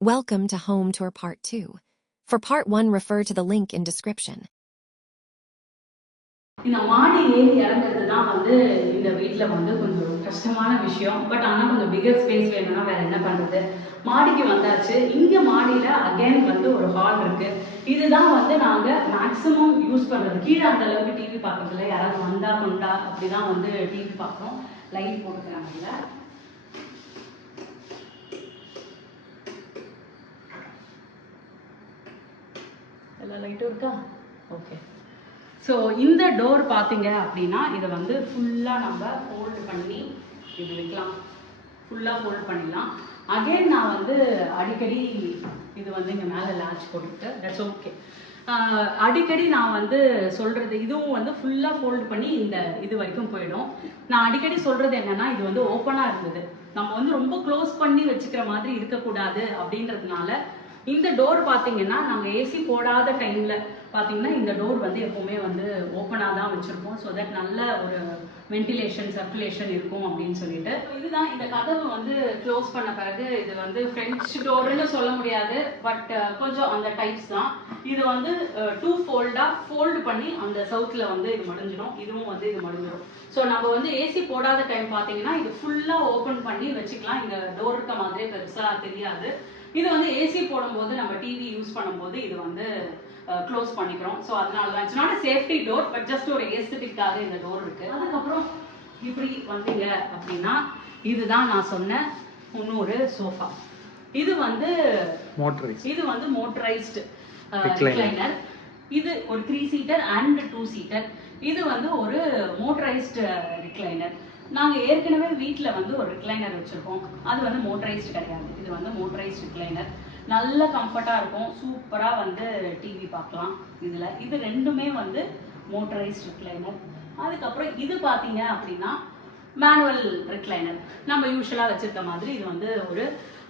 Welcome to Home Tour Part 2. For Part 1, refer to the link in description. இந்த மாடி ஏறி இறங்குறது தான் இந்த வீட்டில் கொஞ்சம் கஷ்டமான விஷயம். பட் ஆனால் கொஞ்சம் பிகர் ஸ்பேஸ் வேணும்னா வேறு என்ன பண்ணுறது. மாடிக்கு வந்தாச்சு. இங்கே மாடியில் அகைன் ஒரு ஹால் இருக்குது. இதுதான் நாங்கள் மேக்ஸிமம் யூஸ் பண்ணுறது. கீழே அந்த அளவுக்கு டிவி பார்க்குறதில்ல. யாராவது வந்தா கொண்டா அப்படி தான் டிவி பார்க்குறோம். லைட் போட்டுக்கிறாங்கல்ல. எல்லா லைட்டும் இருக்கா? ஓகே. ஸோ இந்த டோர் பார்த்தீங்க அப்படின்னா இதை ஃபுல்லாக நம்ம ஃபோல்டு பண்ணி இது வைக்கலாம். ஃபுல்லாக ஃபோல்ட் பண்ணிடலாம். அகெயின் நான் அடிக்கடி இது இங்கே மேலே லாட்ச் போட்டுக்கிட்டு தட்ஸ் ஓகே. அடிக்கடி நான் சொல்கிறது இதுவும் ஃபுல்லாக ஃபோல்டு பண்ணி இந்த இது வரைக்கும் போயிடும். நான் அடிக்கடி சொல்கிறது என்னென்னா இது ஓப்பனாக இருந்தது. நம்ம ரொம்ப க்ளோஸ் பண்ணி வச்சுக்கிற மாதிரி இருக்கக்கூடாது அப்படின்றதுனால இந்த டோர் பார்த்தீங்கன்னா நாங்கள் ஏசி போடாத டைமில் பார்த்தீங்கன்னா இந்த டோர் எப்போவுமே ஓப்பனாக தான் வச்சுருப்போம். ஸோ தட் நல்ல ஒரு வென்டிலேஷன் சர்க்குலேஷன் இருக்கும் அப்படின்னு சொல்லிட்டு. இதுதான் இந்த கதவு க்ளோஸ் பண்ண பிறகு இது ஃப்ரெஞ்ச் டோர்னு சொல்ல முடியாது. பட் கொஞ்சம் அந்த டைப்ஸ் தான். இது 2 ஃபோல்டாக ஃபோல்டு பண்ணி அந்த சவுத்தில் இது மடிஞ்சிடும். இதுவும் இது மடிஞ்சிடும். ஸோ நம்ம ஏசி போடாத டைம் பார்த்தீங்கன்னா இது ஃபுல்லாக ஓப்பன் பண்ணி வச்சுக்கலாம். இந்த டோர் இருக்க மாதிரியே பெருசாக தெரியாது. இது ஏசி போடும்போது நம்ம டிவி யூஸ் பண்ணும்போது இது க்ளோஸ் பண்ணிக்கிறோம். ஸோ அதனால தான் it's not a safety door but just ஒரு ஏஸ்தட்டிக்காக இந்த டோர் இருக்கு. அதுக்கப்புறம் இப்படி வந்தீங்க அப்படின்னா இதுதான் நான் சொன்ன இன்னொரு சோஃபா. இது மோட்டரைஸ்டு ரிக்ளைனர். இது ஒரு 3 சீட்டர் அண்ட் 2 சீட்டர். இது ஒரு மோட்டரைஸ்டு ரிக்ளைனர். நாங்கள் ஏற்கனவே வீட்டில் ஒரு ரிக்ளைனர் வச்சுருக்கோம். அது மோட்டரைஸ்டு கிடையாது. இது மோட்டரைஸ்டு ரிக்ளைனர். நல்ல கம்ஃபர்ட்டாக இருக்கும். சூப்பராக டிவி பார்க்கலாம் இதில். இது ரெண்டுமே மோட்டரைஸ்டு ரிக்ளைனர். அதுக்கப்புறம் இது பார்த்தீங்க அப்படின்னா மேனுவல் ரிக்ளைனர். நம்ம யூஸ்வலாக வச்சுருக்க மாதிரி இது ஒரு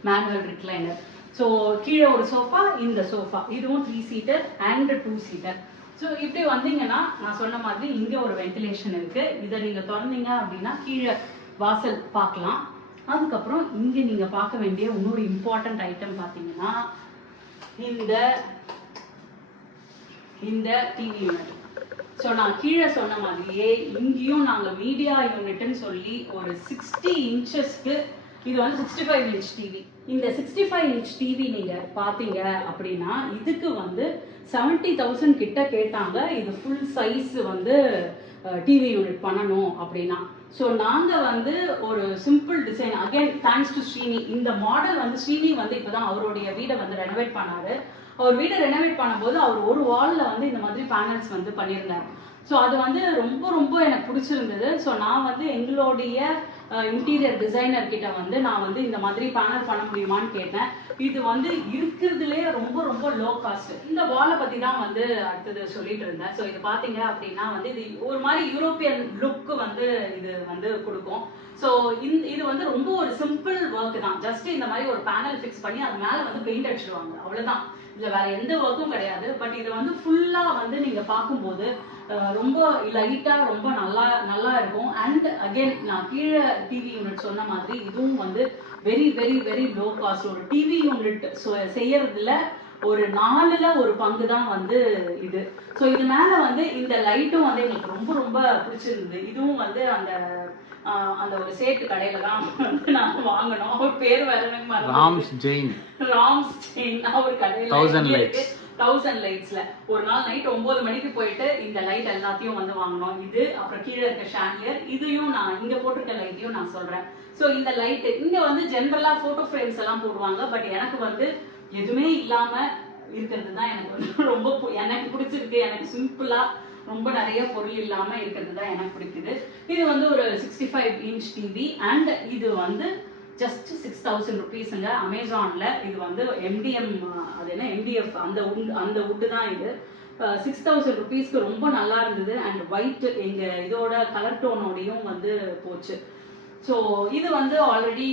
மேனுவல் ரிக்ளைனர். ஸோ கீழே ஒரு சோஃபா, இந்த சோஃபா. இதுவும் 3 சீட்டர் அண்ட் 2 சீட்டர். ஸோ இப்படி வந்தீங்கன்னா நான் சொன்ன மாதிரி இங்கே ஒரு வென்டிலேஷன் இருக்குது. இதை நீங்கள் திறந்தீங்க அப்படின்னா கீழே வாசல் பார்க்கலாம். அதுக்கப்புறம் இங்கே நீங்கள் பார்க்க வேண்டிய இன்னொரு இம்பார்ட்டன்ட் ஐட்டம் பார்த்தீங்கன்னா இந்த டிவி யூனிட். ஸோ நான் கீழே சொன்ன மாதிரியே இங்கேயும் நாங்கள் மீடியா யூனிட்னு சொல்லி ஒரு 60 இன்ச்சஸ்க்கு இது 65 இன்ச் டிவி. இந்த 65 இன்ச் டிவி நீங்கள் பார்த்தீங்க அப்படின்னா இதுக்கு 70,000 கிட்ட கேட்டாங்க. இது ஃபுல் சைஸ் டிவி யூனிட் பண்ணணும் அப்படின்னா. ஸோ நாங்கள் ஒரு simple design again thanks to Srini. இந்த மாடல் ஸ்ரீனி இப்போ தான் அவருடைய வீடை ரெனோவேட் பண்ணாரு. அவர் வீடை ரெனோவேட் பண்ணும்போது அவர் ஒரு வாலில் இந்த மாதிரி பேனல்ஸ் பண்ணியிருந்தார். ஸோ அது ரொம்ப ரொம்ப எனக்கு பிடிச்சிருந்தது. ஸோ நான் எங்களுடைய இன்டீரியர் டிசைனர் கிட்ட நான் இந்த மாதிரி பேனல் பண்ண முடியுமான்னு கேட்டேன். இது இருக்கிறதுலே ரொம்ப ரொம்ப லோ காஸ்ட். இந்த வாலை பற்றி தான் அடுத்தது சொல்லிட்டு இருந்தேன். ஸோ இது பார்த்தீங்க அப்படின்னா இது ஒரு மாதிரி யூரோப்பியன் லுக்கு இது கொடுக்கும். ஸோ இது ரொம்ப ஒரு சிம்பிள் ஒர்க் தான். ஜஸ்ட் இந்த மாதிரி ஒரு பேனல் ஃபிக்ஸ் பண்ணி அது மேலே பெயிண்ட் அடிச்சிடுவாங்க, அவ்வளோதான். இதில் வேற எந்த ஒர்க்கும் கிடையாது. பட் இது ஃபுல்லாக நீங்கள் பார்க்கும்போது ரொம்ப லைட்டாக ரொம்ப நல்லா இருக்கும். அண்ட் அகெயின் நான் கீழே டிவி யூனிட் சொன்ன மாதிரி இதுவும் very very very low cost. ஒரு டிவி யூனிட் செய்யறதுல ஒரு 4ல் 1 பங்கு தான் இது. ஸோ இது மேலே இந்த லைட்டும் எங்களுக்கு ரொம்ப ரொம்ப பிடிச்சிருந்தது. இதுவும் அந்த ஒரு சேட்டு கடையில தான் நாங்கள் வாங்கினோம். அவர் பேர் வேற ராம்ஸ் ஜெயின் அவர் கடையில் 1000 லைட்ஸ்ல ஒரு நாள் நைட் 9 மணிக்கு போயிட்டு இந்த லைட் எல்லாத்தையும் வாங்கினோம். இது அப்புறம் கீழே இருக்க ஷாண்டியர் இதையும் நான் இங்க போட்டிருக்க லைட்டையும் நான் சொல்றேன். ஸோ இந்த லைட் இங்க ஜென்ரலா போட்டோ ஃப்ரேம்ஸ் எல்லாம் போடுவாங்க. பட் எனக்கு எதுவுமே இல்லாம இருக்கிறது தான் எனக்கு ரொம்ப எனக்கு பிடிச்சிருக்கு. எனக்கு சிம்பிளா ரொம்ப நிறைய பொருள் இல்லாம இருக்கிறது தான் எனக்கு பிடிக்குது. இது ஒரு 65 இன்ச் டிவி அண்ட் இது ஜஸ்ட் 6,000 ருபீஸுங்க. அமேசான்ல இது எம்டிஎம் அது என்ன எம்டிஎஃப் அந்த வுட்டு தான் இது. 6,000 ருபீஸ்க்கு ரொம்ப நல்லா இருந்தது. அண்ட் ஒயிட் எங்க இதோட கலர் டோனோடையும் போச்சு. ஸோ இது ஆல்ரெடி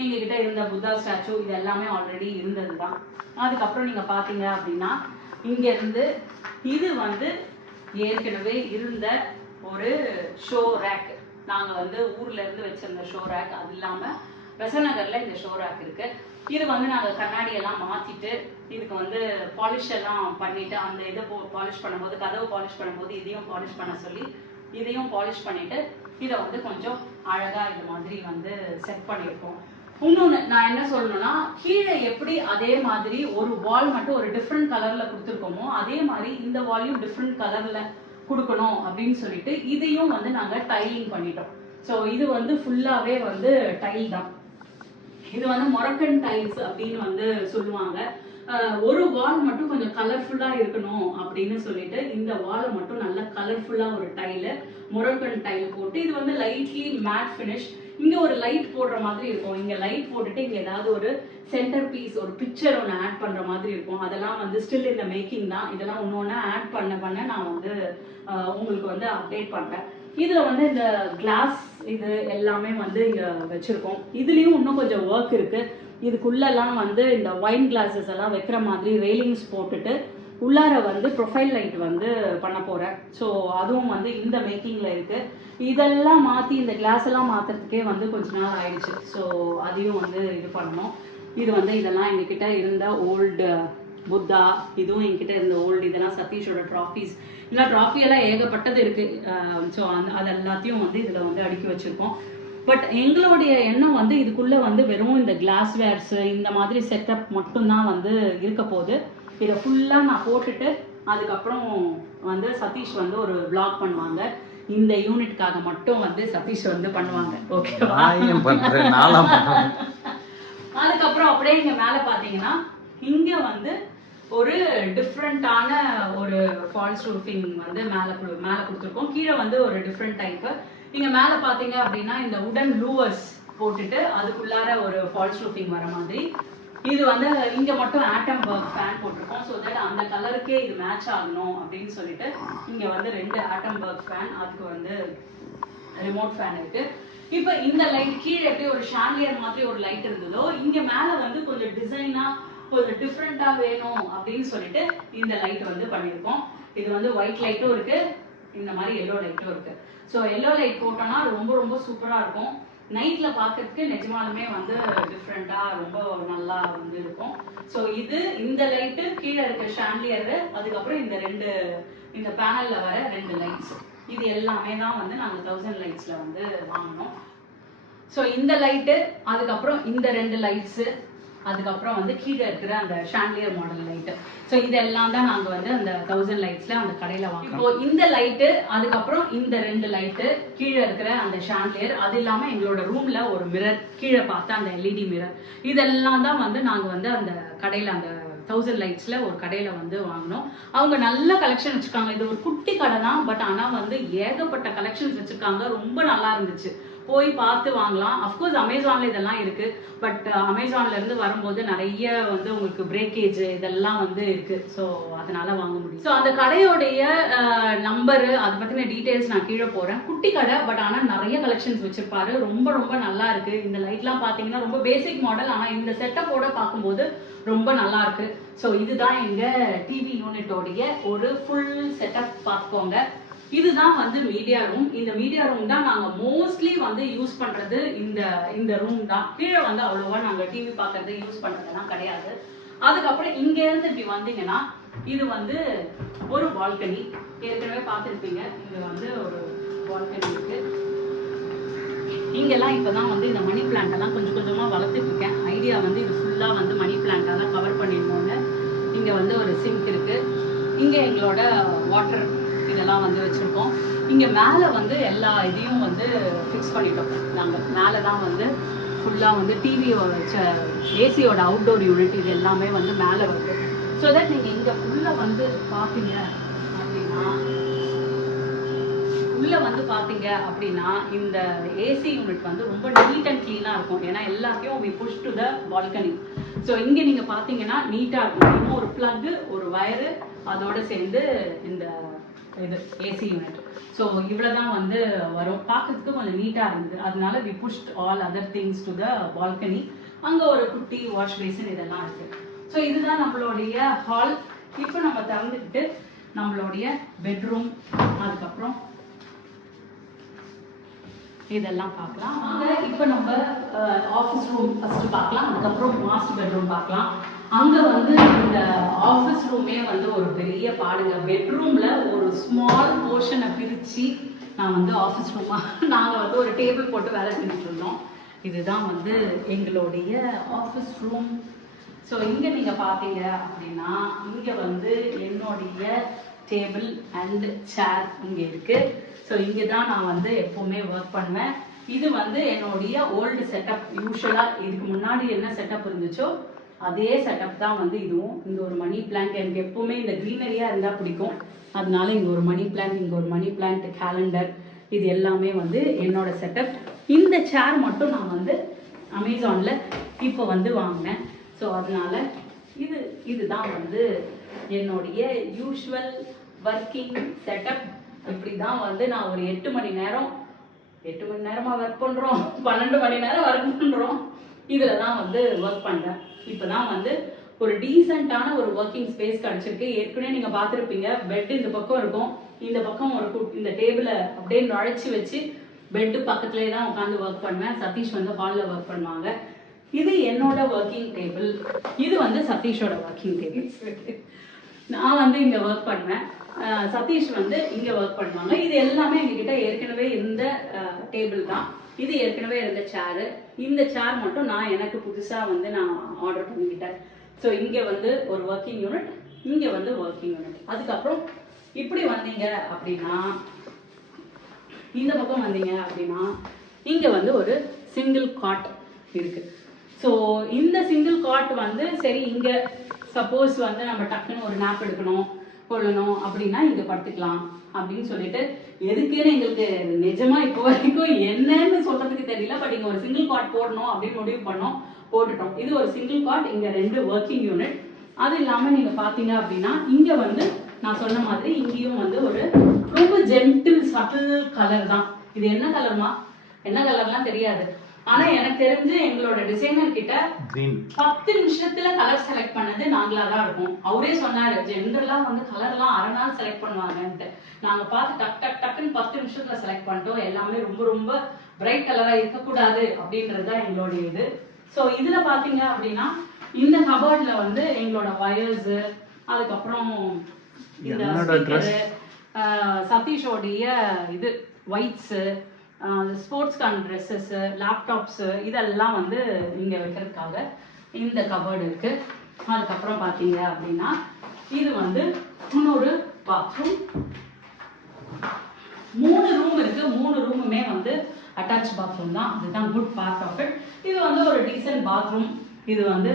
எங்ககிட்ட இருந்த புத்தா ஸ்டாச்சு இது எல்லாமே ஆல்ரெடி இருந்தது தான். அதுக்கப்புறம் நீங்க பாத்தீங்க அப்படின்னா இங்க இருந்து இது ஏற்கனவே இருந்த ஒரு ஷோ ரேக். நாங்கள் ஊர்ல இருந்து வச்சிருந்த ஷோ ரேக். அது இல்லாமல் பெசநகர்ல இந்த ஷோ ரேக் இருக்கு. இது வந்து நாங்கள் கண்ணாடி எல்லாம் மாற்றிட்டு இதுக்கு வந்து பாலிஷ் எல்லாம் பண்ணிட்டு அந்த இதை பாலிஷ் பண்ணும்போது கதவு பாலிஷ் பண்ணும்போது இதையும் பாலிஷ் பண்ண சொல்லி இதையும் பாலிஷ் பண்ணிட்டு இதை வந்து கொஞ்சம் அழகா இது மாதிரி வந்து செட் பண்ணியிருக்கோம். இன்னொன்று நான் என்ன சொல்லணும்னா, கீழே எப்படி அதே மாதிரி ஒரு வால் மட்டும் ஒரு டிஃப்ரெண்ட் கலர்ல கொடுத்துருக்கோமோ அதே மாதிரி இந்த வால்யூம் டிஃப்ரெண்ட் கலர்ல கொடுக்கணும் அப்படின்னு சொல்லிட்டு இதையும் வந்து நாங்கள் டைலிங் பண்ணிட்டோம். ஸோ இது வந்து ஃபுல்லாவே வந்து டைல் தான். இது வந்து மொரக்கன் டைல்ஸ் அப்படின்னு வந்து சொல்லுவாங்க. ஒரு வால் மட்டும் கொஞ்சம் கலர்ஃபுல்லா இருக்கணும் அப்படின்னு சொல்லிட்டு இந்த வாலை மட்டும் நல்ல கலர்ஃபுல்லா ஒரு டைலு மொரக்கன் டைல் போட்டு இது வந்து லைட்லி மேட் ஃபினிஷ். இங்க ஒரு லைட் போடுற மாதிரி இருக்கும். இங்க லைட் போட்டுட்டு இங்க ஏதாவது ஒரு சென்டர் பீஸ் ஒரு பிக்சர் ஒன்று ஆட் பண்ற மாதிரி இருக்கும். அதெல்லாம் வந்து ஸ்டில் இந்த மேக்கிங் தான். இதெல்லாம் ஒன்று ஆட் பண்ண நான் வந்து உங்களுக்கு வந்து அப்டேட் பண்றேன். இதுல வந்து இந்த கிளாஸ் இது எல்லாமே வந்து இங்க வச்சிருக்கோம். இதுலயும் இன்னும் கொஞ்சம் ஒர்க் இருக்கு. இதுக்குள்ளெல்லாம் வந்து இந்த வைன் கிளாஸஸ் எல்லாம் வைக்கிற மாதிரி ரெயிலிங்ஸ் போட்டுட்டு உள்ளார வந்து ப்ரொஃபைல் லைட் வந்து பண்ண போறேன். ஸோ அதுவும் வந்து இந்த மேக்கிங்ல இருக்கு. இதெல்லாம் மாத்தி இந்த கிளாஸ் எல்லாம் மாத்துறதுக்கே வந்து கொஞ்ச நாள் ஆயிடுச்சு. ஸோ அதையும் வந்து இது பண்ணணும். இது வந்து இதெல்லாம் எங்ககிட்ட இருந்த ஓல்டு புத்தா, இதுவும் என்கிட்ட இருந்த ஓல்டு, இதெல்லாம் சதீஷோட ட்ராஃபீஸ், இல்லை ட்ராஃபி எல்லாம் ஏகப்பட்டது இருக்கு. ஸோ அது எல்லாத்தையும் வந்து இதுல வந்து அடுக்கி வச்சிருக்கோம். பட் எங்களுடைய எண்ணம் வந்து இதுக்குள்ள வந்து வெறும் இந்த கிளாஸ் வேர்ஸ் இந்த மாதிரி செட்டப் மட்டும்தான் வந்து இருக்க போகுது. இதை ஃபுல்லா நான் போட்டுட்டு அதுக்கப்புறம் வந்து சதீஷ் வந்து ஒரு vlog பண்ணுவாங்க. இந்த யூனிட்காக மட்டும் வந்து சதீஷ் வந்து பண்ணுவாங்க. ஓகேவா? அதுக்கப்புறம் அப்படியே இங்க மேல பாத்தீங்கன்னா இங்க வந்து ஒரு டிஃப்ரெண்டான ஒரு ஃபால்ஸ் ரூஃபிங் வந்து மேல கொடுத்துருக்கோம். கீழே வந்து ஒரு டிஃப்ரெண்ட் டைப். இங்க மேல பாத்தீங்க அப்படின்னா இந்த உடன் லூவர்ஸ் போட்டுட்டு அதுக்குள்ளார ஒரு ஃபால்ஸ் ரூஃபிங் வர மாதிரி. இது வந்து இங்க மட்டும் ஆட்டம் பர்க் ஃபேன் போட்டிருக்கோம். ஸோ தட் அந்த கலருக்கே இது மேட்ச் ஆகணும் அப்படின்னு சொல்லிட்டு இங்க வந்து 2 ஆட்டம் பர்க் ஃபேன், அதுக்கு வந்து ரிமோட் ஃபேன் இருக்கு. இப்ப இந்த லைட் கீழே எப்படி ஒரு ஷாண்டியர் மாதிரி ஒரு லைட் இருந்ததோ இங்க மேல வந்து கொஞ்சம் டிசைனா ஒரு டிஃப்ரெண்டா வேணும் அப்படின்னு சொல்லிட்டு இந்த லைட் வந்து பண்ணியிருக்கோம். இது வந்து ஒயிட் லைட்டும் இருக்கு, இந்த மாதிரி எல்லோ லைட்டும் இருக்கு. ஸோ எல்லோ லைட் போட்டோம்னா ரொம்ப ரொம்ப சூப்பரா இருக்கும். நைட்ல பாக்கிறதுக்கு நிஜமாலுமே வந்து டிஃப்ரெண்டா ரொம்ப நல்லா வந்து இருக்கும். ஸோ இது இந்த லைட்டு கீழே இருக்க ஷாண்டியர், அதுக்கப்புறம் இந்த 2 இந்த பேனல்ல வர 2 லைட்ஸ், இது எல்லாமே தான் வந்து நாங்க 1000 லைட்ஸ்ல வந்து வாங்கினோம். ஸோ இந்த லைட்டு, அதுக்கப்புறம் இந்த 2 லைட்ஸ், அதுக்கப்புறம் வந்து கீழே இருக்கிற அந்த ஷாண்டியர் மாடல் லைட்டு. ஸோ இதெல்லாம் தான் நாங்கள் வந்து அந்த 1000 லைட்ஸ்ல அந்த கடையில் வாங்கணும். இப்போ இந்த லைட்டு, அதுக்கப்புறம் இந்த 2 லைட்டு, கீழே இருக்கிற அந்த ஷாண்டியர், அது இல்லாமல் எங்களோட ரூம்ல ஒரு மிரர், கீழே பார்த்தா அந்த எல்இடி மிரர், இதெல்லாம் தான் வந்து நாங்கள் வந்து அந்த கடையில் அந்த 1000 லைட்ஸ்ல ஒரு கடையில வந்து வாங்கினோம். அவங்க நல்ல கலெக்ஷன் வச்சிருக்காங்க. இது ஒரு குட்டி கடை தான், பட் ஆனா வந்து ஏகப்பட்ட கலெக்ஷன்ஸ் வச்சிருக்காங்க. ரொம்ப நல்லா இருந்துச்சு. போய் பார்த்து வாங்கலாம். அஃப்கோர்ஸ் அமேசான்ல இதெல்லாம் இருக்கு. பட் அமேசான்ல இருந்து வரும்போது நிறைய வந்து உங்களுக்கு பிரேக்கேஜ் இதெல்லாம் வந்து இருக்கு. ஸோ அதனால வாங்க முடியும். ஸோ அந்த கடையோடைய நம்பரு அதை பத்தின டீடைல்ஸ் நான் கீழே போறேன். குட்டி கடை, பட் ஆனா நிறைய கலெக்ஷன்ஸ் வச்சிருப்பாரு. ரொம்ப ரொம்ப நல்லா இருக்கு. இந்த லைட்லாம் பாத்தீங்கன்னா ரொம்ப பேசிக் மாடல், ஆனா இந்த செட்டப்போட பார்க்கும்போது ரொம்ப நல்லா இருக்கு. ஸோ இதுதான் எங்க டிவி யூனிட்டோடைய ஒரு ஃபுல் செட்டப் பார்த்துக்கோங்க. இதுதான் வந்து மீடியா ரூம். இந்த மீடியா ரூம் தான் நாங்க மோஸ்ட்லி வந்து யூஸ் பண்றது. இந்த ரூம் தான். கீழே வந்து அவ்வளோவா நாங்க டிவி பார்க்கறது யூஸ் பண்றதெல்லாம் கிடையாது. அதுக்கப்புறம் இங்க இருந்து இப்படி வந்தீங்கன்னா இது வந்து ஒரு பால்கனி. ஏற்கனவே பார்த்துருப்பீங்க. இங்க வந்து ஒரு பால்கனி இருக்கு. இங்கெல்லாம் இப்பதான் வந்து இந்த மணி பிளான்ட் எல்லாம் கொஞ்சம் கொஞ்சமா வளர்த்துட்டு இருக்கேன். ஐடியா வந்து இது ஃபுல்லா வந்து மணி பிளான்ட் தான் கவர் பண்ணிருந்தோங்க. இங்க வந்து ஒரு சிங்க் இருக்கு. இங்க எங்களோட வாட்டர் இதெல்லாம் வந்து வச்சிருக்கோம். இங்க மேல வந்து எல்லா இதையும் வந்து ஃபிக்ஸ் பண்ணிட்டோம். நாங்க மேலதான் வந்து ஃபுல்லா வந்து டிவியோட ஏசியோட அவுட்டோர் யூனிட் இது எல்லாமே வந்து மேல வருது. ஸோ தட் நீங்க இங்க உள்ள வந்து பாத்தீங்க அப்படின்னா இந்த ஏசி யூனிட் வந்து ரொம்ப நீட் அண்ட் கிளீனா இருக்கும். ஏன்னா எல்லாத்தையும் we push to the balcony. So இங்க நீங்க பாத்தீங்கன்னா நீட்டா இருக்கும். இன்னும் ஒரு பிளக், ஒரு வயரு, அதோட சேர்ந்து இந்த இது ஏசி யூனிட். ஸோ இவ்வளவுதான் வந்து வரும். பார்க்கறதுக்கு கொஞ்சம் நீட்டா இருந்தது. அதனால we pushed all other things to the balcony. அங்க ஒரு குட்டி வாஷ் பேசின் இதெல்லாம் இருக்கு. ஸோ இதுதான் நம்மளுடைய ஹால். இப்போ நம்ம திறந்துக்கிட்டு நம்மளுடைய பெட்ரூம், அதுக்கப்புறம் இதெல்லாம் பார்க்கலாம். அங்கே இப்போ நம்ம ஆஃபீஸ் ரூம் ஃபஸ்ட்டு பார்க்கலாம், அதுக்கப்புறம் மாஸ்டர் பெட்ரூம் பார்க்கலாம். அங்கே வந்து இந்த ஆஃபீஸ் ரூமே வந்து ஒரு பெரிய பாடுங்க. பெட்ரூமில் ஒரு ஸ்மால் போர்ஷனை பிரித்து நான் வந்து ஆஃபீஸ் ரூமாக நாங்கள் வந்து ஒரு டேபிள் போட்டு வேலை செஞ்சுட்டு இருந்தோம். இதுதான் வந்து எங்களுடைய ஆஃபீஸ் ரூம். ஸோ இங்கே நீங்கள் பார்த்தீங்க அப்படின்னா இங்கே வந்து என்னுடைய டேபிள் அண்ட் சேர் இங்கே இருக்குது. ஸோ இங்கே தான் நான் வந்து எப்போவுமே ஒர்க் பண்ணுவேன். இது வந்து என்னுடைய ஓல்டு செட்டப். யூஸ்வலாக இதுக்கு முன்னாடி என்ன செட்டப் இருந்துச்சோ அதே செட்டப் தான் வந்து இதுவும். இங்கே ஒரு மணி பிளான்ட், எனக்கு எப்போவுமே இந்த க்ரீனரியாக இருந்தால் பிடிக்கும். அதனால இங்கே ஒரு மணி பிளான்ட், இங்கே ஒரு மணி பிளான்ட், கேலண்டர், இது எல்லாமே வந்து என்னோட செட்டப். இந்த சேர் மட்டும் நான் வந்து அமேசானில் இப்போ வந்து வாங்கினேன். ஸோ அதனால இதுதான் வந்து என்னுடைய யூஷுவல் ஒர்க்கிங் செட்டப். இப்படி தான் வந்து நான் ஒரு 8 மணி நேரமாக ஒர்க் பண்ணுறோம், 12 மணி நேரம் ஒர்க் பண்ணுறோம். இதில் தான் வந்து ஒர்க் பண்ணுறேன். இப்போ தான் வந்து ஒரு டீசெண்டான ஒரு ஒர்க்கிங் ஸ்பேஸ் கிடச்சிருக்கு. ஏற்கனவே நீங்கள் பார்த்துருப்பீங்க, பெட் இந்த பக்கம் இருக்கும், இந்த பக்கம் ஒரு இந்த டேபிளை அப்படியே நுழைச்சி வச்சு பெட்டு பக்கத்துலேயே தான் உட்காந்து ஒர்க் பண்ணுவேன். சதீஷ் வந்து ஹாலில் ஒர்க் பண்ணுவாங்க. இது என்னோட ஒர்க்கிங் டேபிள், இது வந்து சதீஷோட ஒர்க்கிங் டேபிள். நான் வந்து இங்கே ஒர்க் பண்ணுவேன், சதீஷ் வந்து இங்கே ஒர்க் பண்ணுவாங்க. இது எல்லாமே எங்ககிட்ட ஏற்கனவே இருந்த டேபிள் தான். இது ஏற்கனவே இருந்த சேரு. இந்த சேர் மட்டும் நான் எனக்கு புதுசாக வந்து நான் ஆர்டர் பண்ணிக்கிட்டேன். ஸோ இங்கே வந்து ஒரு ஒர்க்கிங் யூனிட், இங்கே வந்து ஒர்க்கிங் யூனிட். அதுக்கப்புறம் இப்படி வந்தீங்க அப்படின்னா, இந்த பக்கம் வந்தீங்க அப்படின்னா இங்கே வந்து ஒரு சிங்கிள் காட் இருக்குது. ஸோ இந்த சிங்கிள் காட் வந்து சரி, இங்கே சப்போஸ் வந்து நம்ம டக்குன்னு ஒரு நாப் எடுக்கணும் கொள்ளணும் அப்படின்னா இங்கே படுத்துக்கலாம் அப்படின்னு சொல்லிட்டு, எதுக்குன்னு எங்களுக்கு நிஜமாக இப்போ வரைக்கும் என்னன்னு சொல்கிறதுக்கு தெரியல. பட் இங்கே ஒரு சிங்கிள் காட் போடணும் அப்படின்னு முடிவு பண்ணோம், போட்டுட்டோம். இது ஒரு சிங்கிள் காட், இங்கே 2 ஒர்க்கிங் யூனிட். அது இல்லாமல் நீங்கள் பார்த்தீங்க அப்படின்னா இங்கே வந்து நான் சொன்ன மாதிரி இங்கேயும் வந்து ஒரு ரொம்ப ஜென்டில் சட்டில் கலர் தான். இது என்ன கலர்மா, என்ன கலர்லாம் தெரியாது. ஆனா எனக்கு தெரிஞ்சு எங்களோட டிசைனர் கிட்ட 10 நிமிஷத்துல கலர் செலக்ட் பண்ணது நாங்களா தான் இருக்கும். அவரே சொன்னாரு, ஜென்ரலா வந்து கலர்லாம் அரை நாள் செலக்ட் பண்ணுவாங்கன்ட்டு. நாங்க பார்த்து டக்குன்னு 10 நிமிஷத்துல செலக்ட் பண்ணிட்டோம். எல்லாமே ரொம்ப ரொம்ப பிரைட் கலரா இருக்கக்கூடாது அப்படின்றதுதான் எங்களுடைய இது. ஸோ இதுல பாத்தீங்க அப்படின்னா இந்த கபோர்ட்ல வந்து எங்களோட வயர்ஸ், அதுக்கப்புறம் இந்த ஸ்பீக்கரு, சதீஷோடைய இது ஒயிட்ஸ், ஸ்போர்ட்ஸ்க்கான ட்ரெஸ்ஸஸ், லேப்டாப்ஸு, இதெல்லாம் வந்து இங்கே வைக்கிறதுக்காக இந்த கபோர்டு இருக்குது. அதுக்கப்புறம் பார்த்தீங்க அப்படின்னா இது வந்து இன்னொரு பாத்ரூம். 3 ரூம் இருக்குது. 3 ரூமுமே வந்து அட்டாச் பாத்ரூம் தான். அதுதான் குட் பார்ட் ஆஃப் இட். இது வந்து ஒரு டீசன்ட் பாத்ரூம். இது வந்து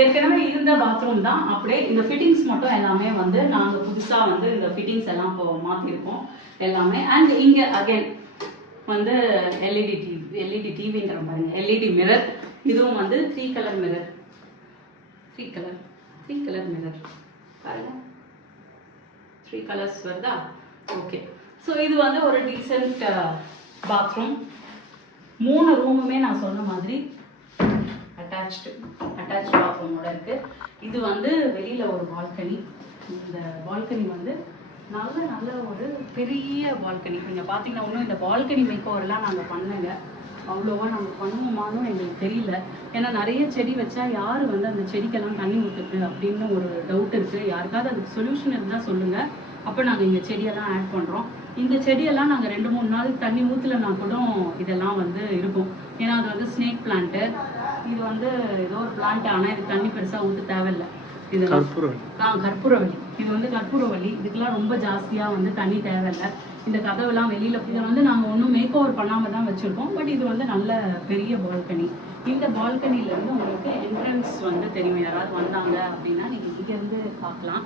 ஏற்கனவே இருந்த பாத்ரூம் தான். அப்படியே இந்த ஃபிட்டிங்ஸ் மட்டும் எல்லாமே வந்து நாங்கள் புதுசாக வந்து இந்த ஃபிட்டிங்ஸ் எல்லாம் இப்போ மாற்றிருக்கோம் எல்லாமே. அண்ட் இங்கே அகைன் வந்து எல்இடி டிவின்ற பாருங்க, எல்இடி மிரர். இதுவும் வந்து 3 கலர் மிரர், 3 கலர் மிரர் பாருங்க, 3 கலர்ஸ் வருதா? ஓகே. ஸோ இது வந்து ஒரு டீசென்ட் பாத்ரூம். 3 ரூமுமே நான் சொன்ன மாதிரி அட்டாச் பாத்ரூமோட இருக்கு. இது வந்து வெளியில ஒரு பால்கனி. இந்த பால்கனி வந்து நல்ல ஒரு பெரிய பால்கனி. நீங்கள் பார்த்தீங்கன்னா இன்னும் இந்த பால்கனி மேக் ஓவர்லாம் நாங்கள் பண்ணுங்க, அவ்வளோவா நாங்கள் பண்ணுவோமானும் எங்களுக்கு தெரியல. ஏன்னா நிறைய செடி வச்சா யார் வந்து அந்த செடிக்கெல்லாம் தண்ணி ஊற்றுது அப்படின்னு ஒரு டவுட் இருக்குது. யாருக்காவது அதுக்கு சொல்யூஷன் இருந்தால் சொல்லுங்கள். அப்போ நாங்கள் இங்கே செடியெல்லாம் ஆட் பண்ணுறோம். இந்த செடியெல்லாம் நாங்கள் 2-3 நாள் தண்ணி ஊற்றலைன்னா கூட இதெல்லாம் வந்து இருக்கும். ஏன்னா அது வந்து ஸ்னேக் பிளான்ட்டு. இது வந்து ஏதோ ஒரு பிளான்ட், ஆனால் இது தண்ணி பெருசாக ஊற்ற தேவையில்லை. இதெல்லாம் கற்பூரவள்ளி. இது வந்து கற்பூரவள்ளி. இதுக்கெல்லாம் ரொம்ப ஜாஸ்தியாக வந்து தண்ணி தேவையில்லை. இந்த கதவுலாம் வெளியில் இதை வந்து நாங்கள் ஒன்றும் மேக் ஓவர் பண்ணாமல் தான் வச்சுருக்கோம். பட் இது வந்து நல்ல பெரிய பால்கனி. இந்த பால்கனிலேருந்து உங்களுக்கு என்ட்ரன்ஸ் வந்து தெரியும். யாராவது வந்தாங்க அப்படின்னா நீங்கள் இங்கேருந்து பார்க்கலாம்.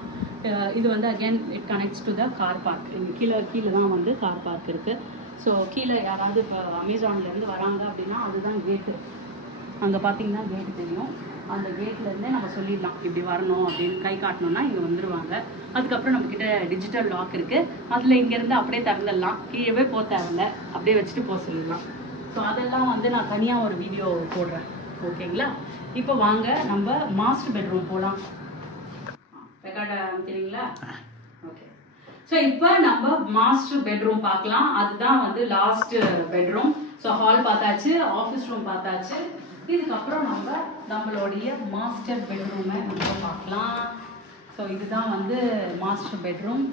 இது வந்து again it connects to the car park. கீழே தான் வந்து கார் பார்க் இருக்குது. ஸோ கீழே யாராவது இப்போ அமேசான்லேருந்து வராங்க அப்படின்னா அதுதான் கேட்டு. அங்கே பார்த்தீங்கன்னா கேட்டு தெரியும். அந்த கேட்லேருந்தே நம்ம சொல்லிடலாம் இப்படி வரணும் அப்படின்னு கை காட்டணும்னா இங்கே வந்துடுவாங்க. அதுக்கப்புறம் நம்மக்கிட்ட டிஜிட்டல் லாக் இருக்குது. அதில் இங்கேருந்து அப்படியே திறந்துடலாம், கீழே போக தேவையில்ல, அப்படியே வச்சுட்டு போக சொல்லிடலாம். ஸோ அதெல்லாம் வந்து நான் தனியாக ஒரு வீடியோ போடுறேன், ஓகேங்களா? இப்போ வாங்க நம்ம மாஸ்டர் பெட்ரூம் போகலாம். ரெக்கார்ட் ஆரம்பிக்கிறீங்களா? ஓகே. ஸோ இப்போ நம்ம மாஸ்டர் பெட்ரூம் பார்க்கலாம். அதுதான் வந்து லாஸ்ட் பெட்ரூம். ஸோ ஹால் பார்த்தாச்சு, ஆஃபீஸ் ரூம் பார்த்தாச்சு. இதுக்கப்புறம் நம்மளுடைய மாஸ்டர் பெட்ரூமை நம்ம பார்க்கலாம். ஸோ இதுதான் வந்து மாஸ்டர் பெட்ரூம்.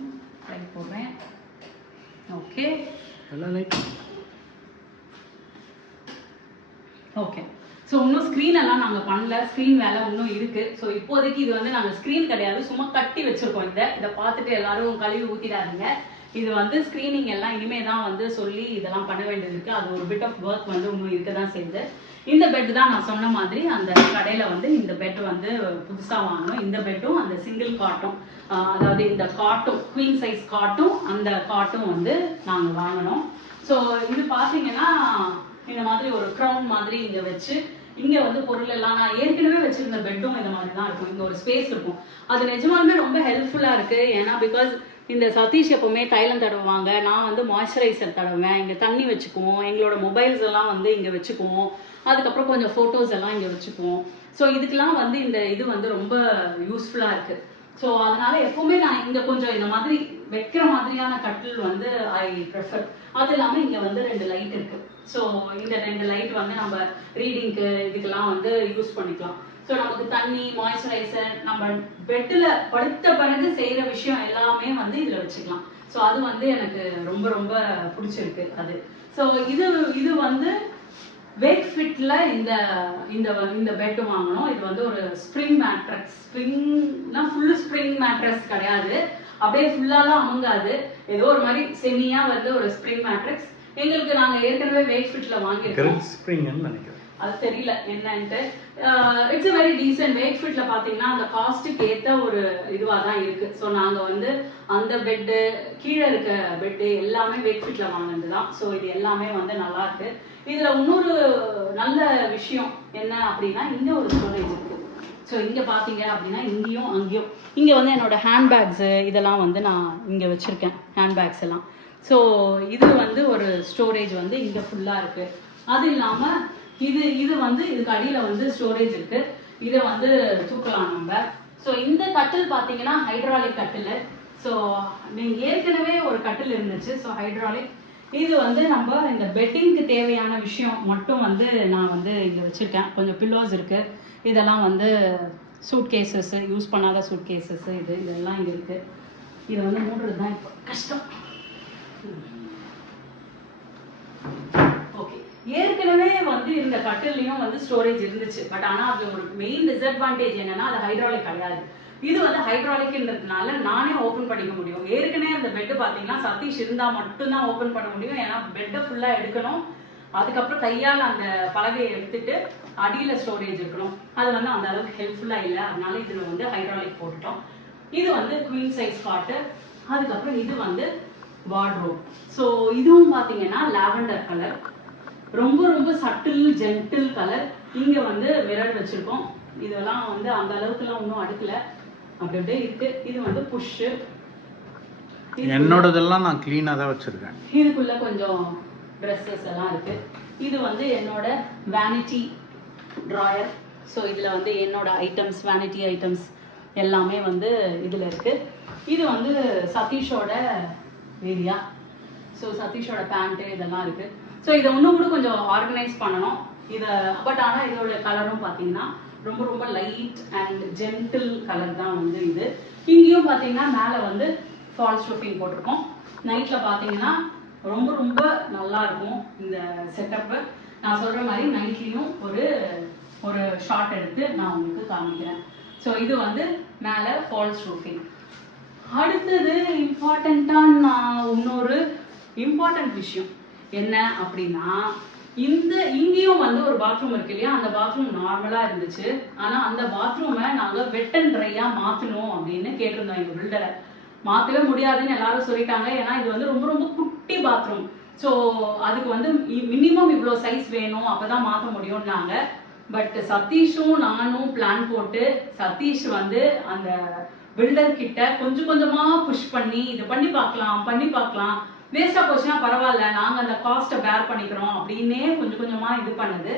லைட் போடுறேன். Okay, okay. ஸோ இன்னும் ஸ்க்ரீன் எல்லாம் நாங்கள் பண்ணல, ஸ்க்ரீன் வேலை இன்னும் இருக்கு. ஸோ இப்போதைக்கு இது வந்து நாங்கள் ஸ்க்ரீன் கிடையாது, சும்மா கட்டி வச்சிருக்கோம். இதை பார்த்துட்டு எல்லாரும் கழுவி ஊற்றிடாதீங்க. இது வந்து ஸ்க்ரீனிங் எல்லாம் இனிமே தான் வந்து சொல்லி இதெல்லாம் பண்ண வேண்டியது இருக்கு. அது ஒரு பிட் ஆஃப் ஒர்க் வந்து இன்னும் இருக்க தான் செய்யுது. இந்த பெட் தான் நான் சொன்ன மாதிரி அந்த கடையில் வந்து இந்த பெட் வந்து புதுசாக வாங்கணும். இந்த பெட்டும் அந்த சிங்கிள் காட்டும், அதாவது இந்த காட்டும் குவீன் சைஸ் காட்டும் அந்த காட்டும் வந்து நாங்கள் வாங்கினோம். ஸோ இது பார்த்தீங்கன்னா இந்த மாதிரி ஒரு க்ரௌன் மாதிரி இங்கே வச்சு இங்க வந்து பொருள் எல்லாம் நான் ஏற்கனவே வச்சிருந்த பெட்டும் இந்த மாதிரி தான் இருக்கும். இங்க ஒரு ஸ்பேஸ் இருக்கும். அது நிஜமாலுமே ரொம்ப ஹெல்ப்ஃபுல்லா இருக்கு. ஏன்னா பிகாஸ் இந்த சதீஷ் எப்பவுமே தைலம் தடவுவாங்க, நான் வந்து மாய்ஸ்சரைசர் தடவுவேன். இங்க தண்ணி வச்சுக்குவோம், எங்களோட மொபைல்ஸ் எல்லாம் வந்து இங்க வச்சுக்குவோம், அதுக்கப்புறம் கொஞ்சம் போட்டோஸ் எல்லாம் இங்க வச்சுக்குவோம். ஸோ இதுக்கெல்லாம் வந்து இந்த இது வந்து ரொம்ப யூஸ்ஃபுல்லா இருக்கு. ஸோ அதனால எப்பவுமே நான் இங்க கொஞ்சம் இந்த மாதிரி வைக்கிற மாதிரியான கட்டில் வந்து ஐ ப்ரிஃபர். அது இல்லாமல் இங்க வந்து 2 லைட் இருக்கு. ஸோ இந்த 2 லைட் வந்து நம்ம ரீடிங்க்கு இதுக்கெல்லாம் வந்து யூஸ் பண்ணிக்கலாம். ஸோ நமக்கு தண்ணி, மாய்ஸ்சரைசர், நம்ம பெட்டில் படுத்த பிறகு செய்யற விஷயம் எல்லாமே வந்து இதுல வச்சுக்கலாம். ஸோ அது வந்து எனக்கு ரொம்ப ரொம்ப பிடிச்சிருக்கு அது. ஸோ இது வந்து வேக்ஃபிட்ல இந்த இந்த இந்த பெட் வாங்கணும். இது வந்து ஒரு ஸ்ப்ரிங் மேட்ரஸ். ஸ்ப்ரிங்னா ஃபுல் ஸ்ப்ரிங் மேட்ரஸ் கிடையாது, அப்படியே ஃபுல்லாலாம் அமுங்காது, ஏதோ ஒரு மாதிரி செமியா வந்து ஒரு ஸ்ப்ரிங் மேட்ரஸ். எங்களுக்கு நாங்க ஏற்கனவே வேக்ஃபிட்ல வாங்கியிருக்கோம். ஸ்ப்ரிங்னு நினைக்கிறேன், அது தெரியல என்னன்ட்டு. It's very decent. வேக்ஃபிட்ல பாத்தீங்கன்னா அந்த காஸ்ட்டுக்கு ஏத்த ஒரு இதுவா தான் இருக்கு. ஸோ நாங்க வந்து அந்த பெட்டு, கீழே இருக்க பெட்டு எல்லாமே வேக்ஃபிட்ல வாங்கினது தான். ஸோ இது எல்லாமே வந்து நல்லா இருக்கு. இதுல இன்னொரு நல்ல விஷயம் என்ன அப்படின்னா, இங்க ஒரு ஸ்டோரேஜ் இருக்கு. ஸோ இங்க பாத்தீங்க அப்படின்னா இங்கேயும் அங்கேயும் இங்க வந்து என்னோட ஹேண்ட்பேக்ஸ் இதெல்லாம் வந்து நான் இங்க வச்சிருக்கேன், ஹேண்ட்பேக்ஸ் எல்லாம். ஸோ இது வந்து ஒரு ஸ்டோரேஜ் வந்து இங்க ஃபுல்லா இருக்கு. அது இல்லாம இது வந்து இதுக்கு அடியில வந்து ஸ்டோரேஜ் இருக்கு. இதை வந்து தூக்கலாம் நம்ம. ஸோ இந்த கட்டில் பாத்தீங்கன்னா ஹைட்ராலிக் கட்டில். ஸோ நீங்க ஏற்கனவே ஒரு கட்டில் இருந்துச்சு, ஸோ ஹைட்ராலிக். இது வந்து நம்ம இந்த பெட்டிங்க்கு தேவையான விஷயம் மட்டும் வந்து நான் வந்து இங்க வச்சிருக்கேன். கொஞ்சம் பில்லோஸ் இருக்கு, இதெல்லாம் வந்து சூட் கேசஸ், யூஸ் பண்ணாத சூட் கேசஸ், இதெல்லாம் இங்க இருக்கு. இது வந்து மூடுறது தான் இப்போ கஷ்டம். ஓகே, ஏற்கனவே வந்து இந்த கட்டிலையும் வந்து ஸ்டோரேஜ் இருந்துச்சு. பட் ஆனா அது ஒரு மெயின் டிஸ்அட்வான்டேஜ் என்னன்னா அது ஹைட்ராலிக் கிடையாது. இது வந்து ஹைட்ராலிக்ன்றதுனால நானே ஓபன் பண்ணிக்க முடியும். ஏற்கனவே அந்த பெட் பாத்தீங்கன்னா சதீஷ் இருந்தா மட்டும்தான் ஓபன் பண்ண முடியும். ஏன்னா பெட்டை ஃபுல்லா எடுக்கணும், அதுக்கப்புறம் கையால் அந்த பலகையை எடுத்துட்டு அடியில ஸ்டோரேஜ் இருக்கணும். அது வந்து அந்த அளவுக்கு ஹெல்ப்ஃபுல்லா இல்லை, அதனால இதுல வந்து ஹைட்ராலிக் போட்டுட்டோம். இது வந்து குவீன் சைஸ் காட்டு. அதுக்கப்புறம் இது வந்து வார்ட்ரோப். ஸோ இதுவும் பாத்தீங்கன்னா லாவெண்டர் கலர், ரொம்ப ரொம்ப சட்டில் ஜென்டில் கலர். இங்க வந்து மிரர் வச்சிருக்கோம். இதெல்லாம் வந்து அந்த அளவுக்குலாம் ஒன்றும் அடுக்கல, அப்படி அப்படியே இருக்கு. இது வந்து புஷ். என்னோடதெல்லாம் நான் கிளீனா தான் வச்சிருக்கேன். இதுக்குள்ள கொஞ்சம் ட்ரெஸ்ஸஸ் எல்லாம் இருக்கு. இது வந்து என்னோட வேனிட்டி ட்ராயர். ஸோ இதுல வந்து என்னோட ஐட்டம்ஸ், வேனிட்டி ஐட்டம்ஸ் எல்லாமே வந்து இதுல இருக்கு. இது வந்து சதீஷோட ஏரியா. ஸோ சதீஷோட பேண்ட்டு இதெல்லாம் இருக்கு. ஸோ இதை இன்னும் கூட கொஞ்சம் ஆர்கனைஸ் பண்ணணும் இதை. பட் ஆனால் இதோட கலரும் பார்த்தீங்கன்னா ரொம்ப ரொம்ப லைட் அண்ட் ஜென்டில் கலர் தான் வந்து இது. இங்கேயும் பார்த்தீங்கன்னா மேலே வந்து ஃபால்ஸ் ரூஃபிங் போட்டிருக்கோம். நைட்டில் பார்த்தீங்கன்னா ரொம்ப ரொம்ப நல்லா இருக்கும் இந்த செட்டப்பு. நான் சொல்கிற மாதிரி நைட்லேயும் ஒரு ஷார்ட் எடுத்து நான் உங்களுக்கு காமிக்கிறேன். ஸோ இது வந்து மேலே ஃபால்ஸ் ரூஃபிங். அடுத்தது இம்பார்ட்டண்ட்டான இன்னொரு இம்பார்ட்டன்ட் விஷயம் என்ன அப்படின்னா, இங்கேயும் வந்து ஒரு பாத்ரூம் இருக்கு இல்லையா, அந்த பாத்ரூம் நார்மலா இருந்துச்சு. ஆனா அந்த பாத்ரூமை நாங்க வெட் அண்ட் ட்ரையா மாத்தணும் அப்படின்னு கேட்டிருந்தோம் எங்க பில்டரை. மாத்தவே முடியாதுன்னு எல்லாரும் சொல்லிட்டாங்க. ஏன்னா இது வந்து ரொம்ப ரொம்ப குட்டி பாத்ரூம். ஸோ அதுக்கு வந்து மினிமம் இவ்வளோ சைஸ் வேணும், அப்பதான் மாற்ற முடியும்னாங்க. பட் சதீஷும் நானும் பிளான் போட்டு சதீஷ் வந்து அந்த பில்டர் கிட்ட கொஞ்சம் கொஞ்சமா புஷ் பண்ணி இது பண்ணி பார்க்கலாம், வேஸ்டா போச்சுன்னா பரவாயில்ல, நாங்க அந்த காஸ்ட்டை பேர் பண்ணிக்கிறோம் அப்படின்னே கொஞ்சம் கொஞ்சமா இது பண்ணுது.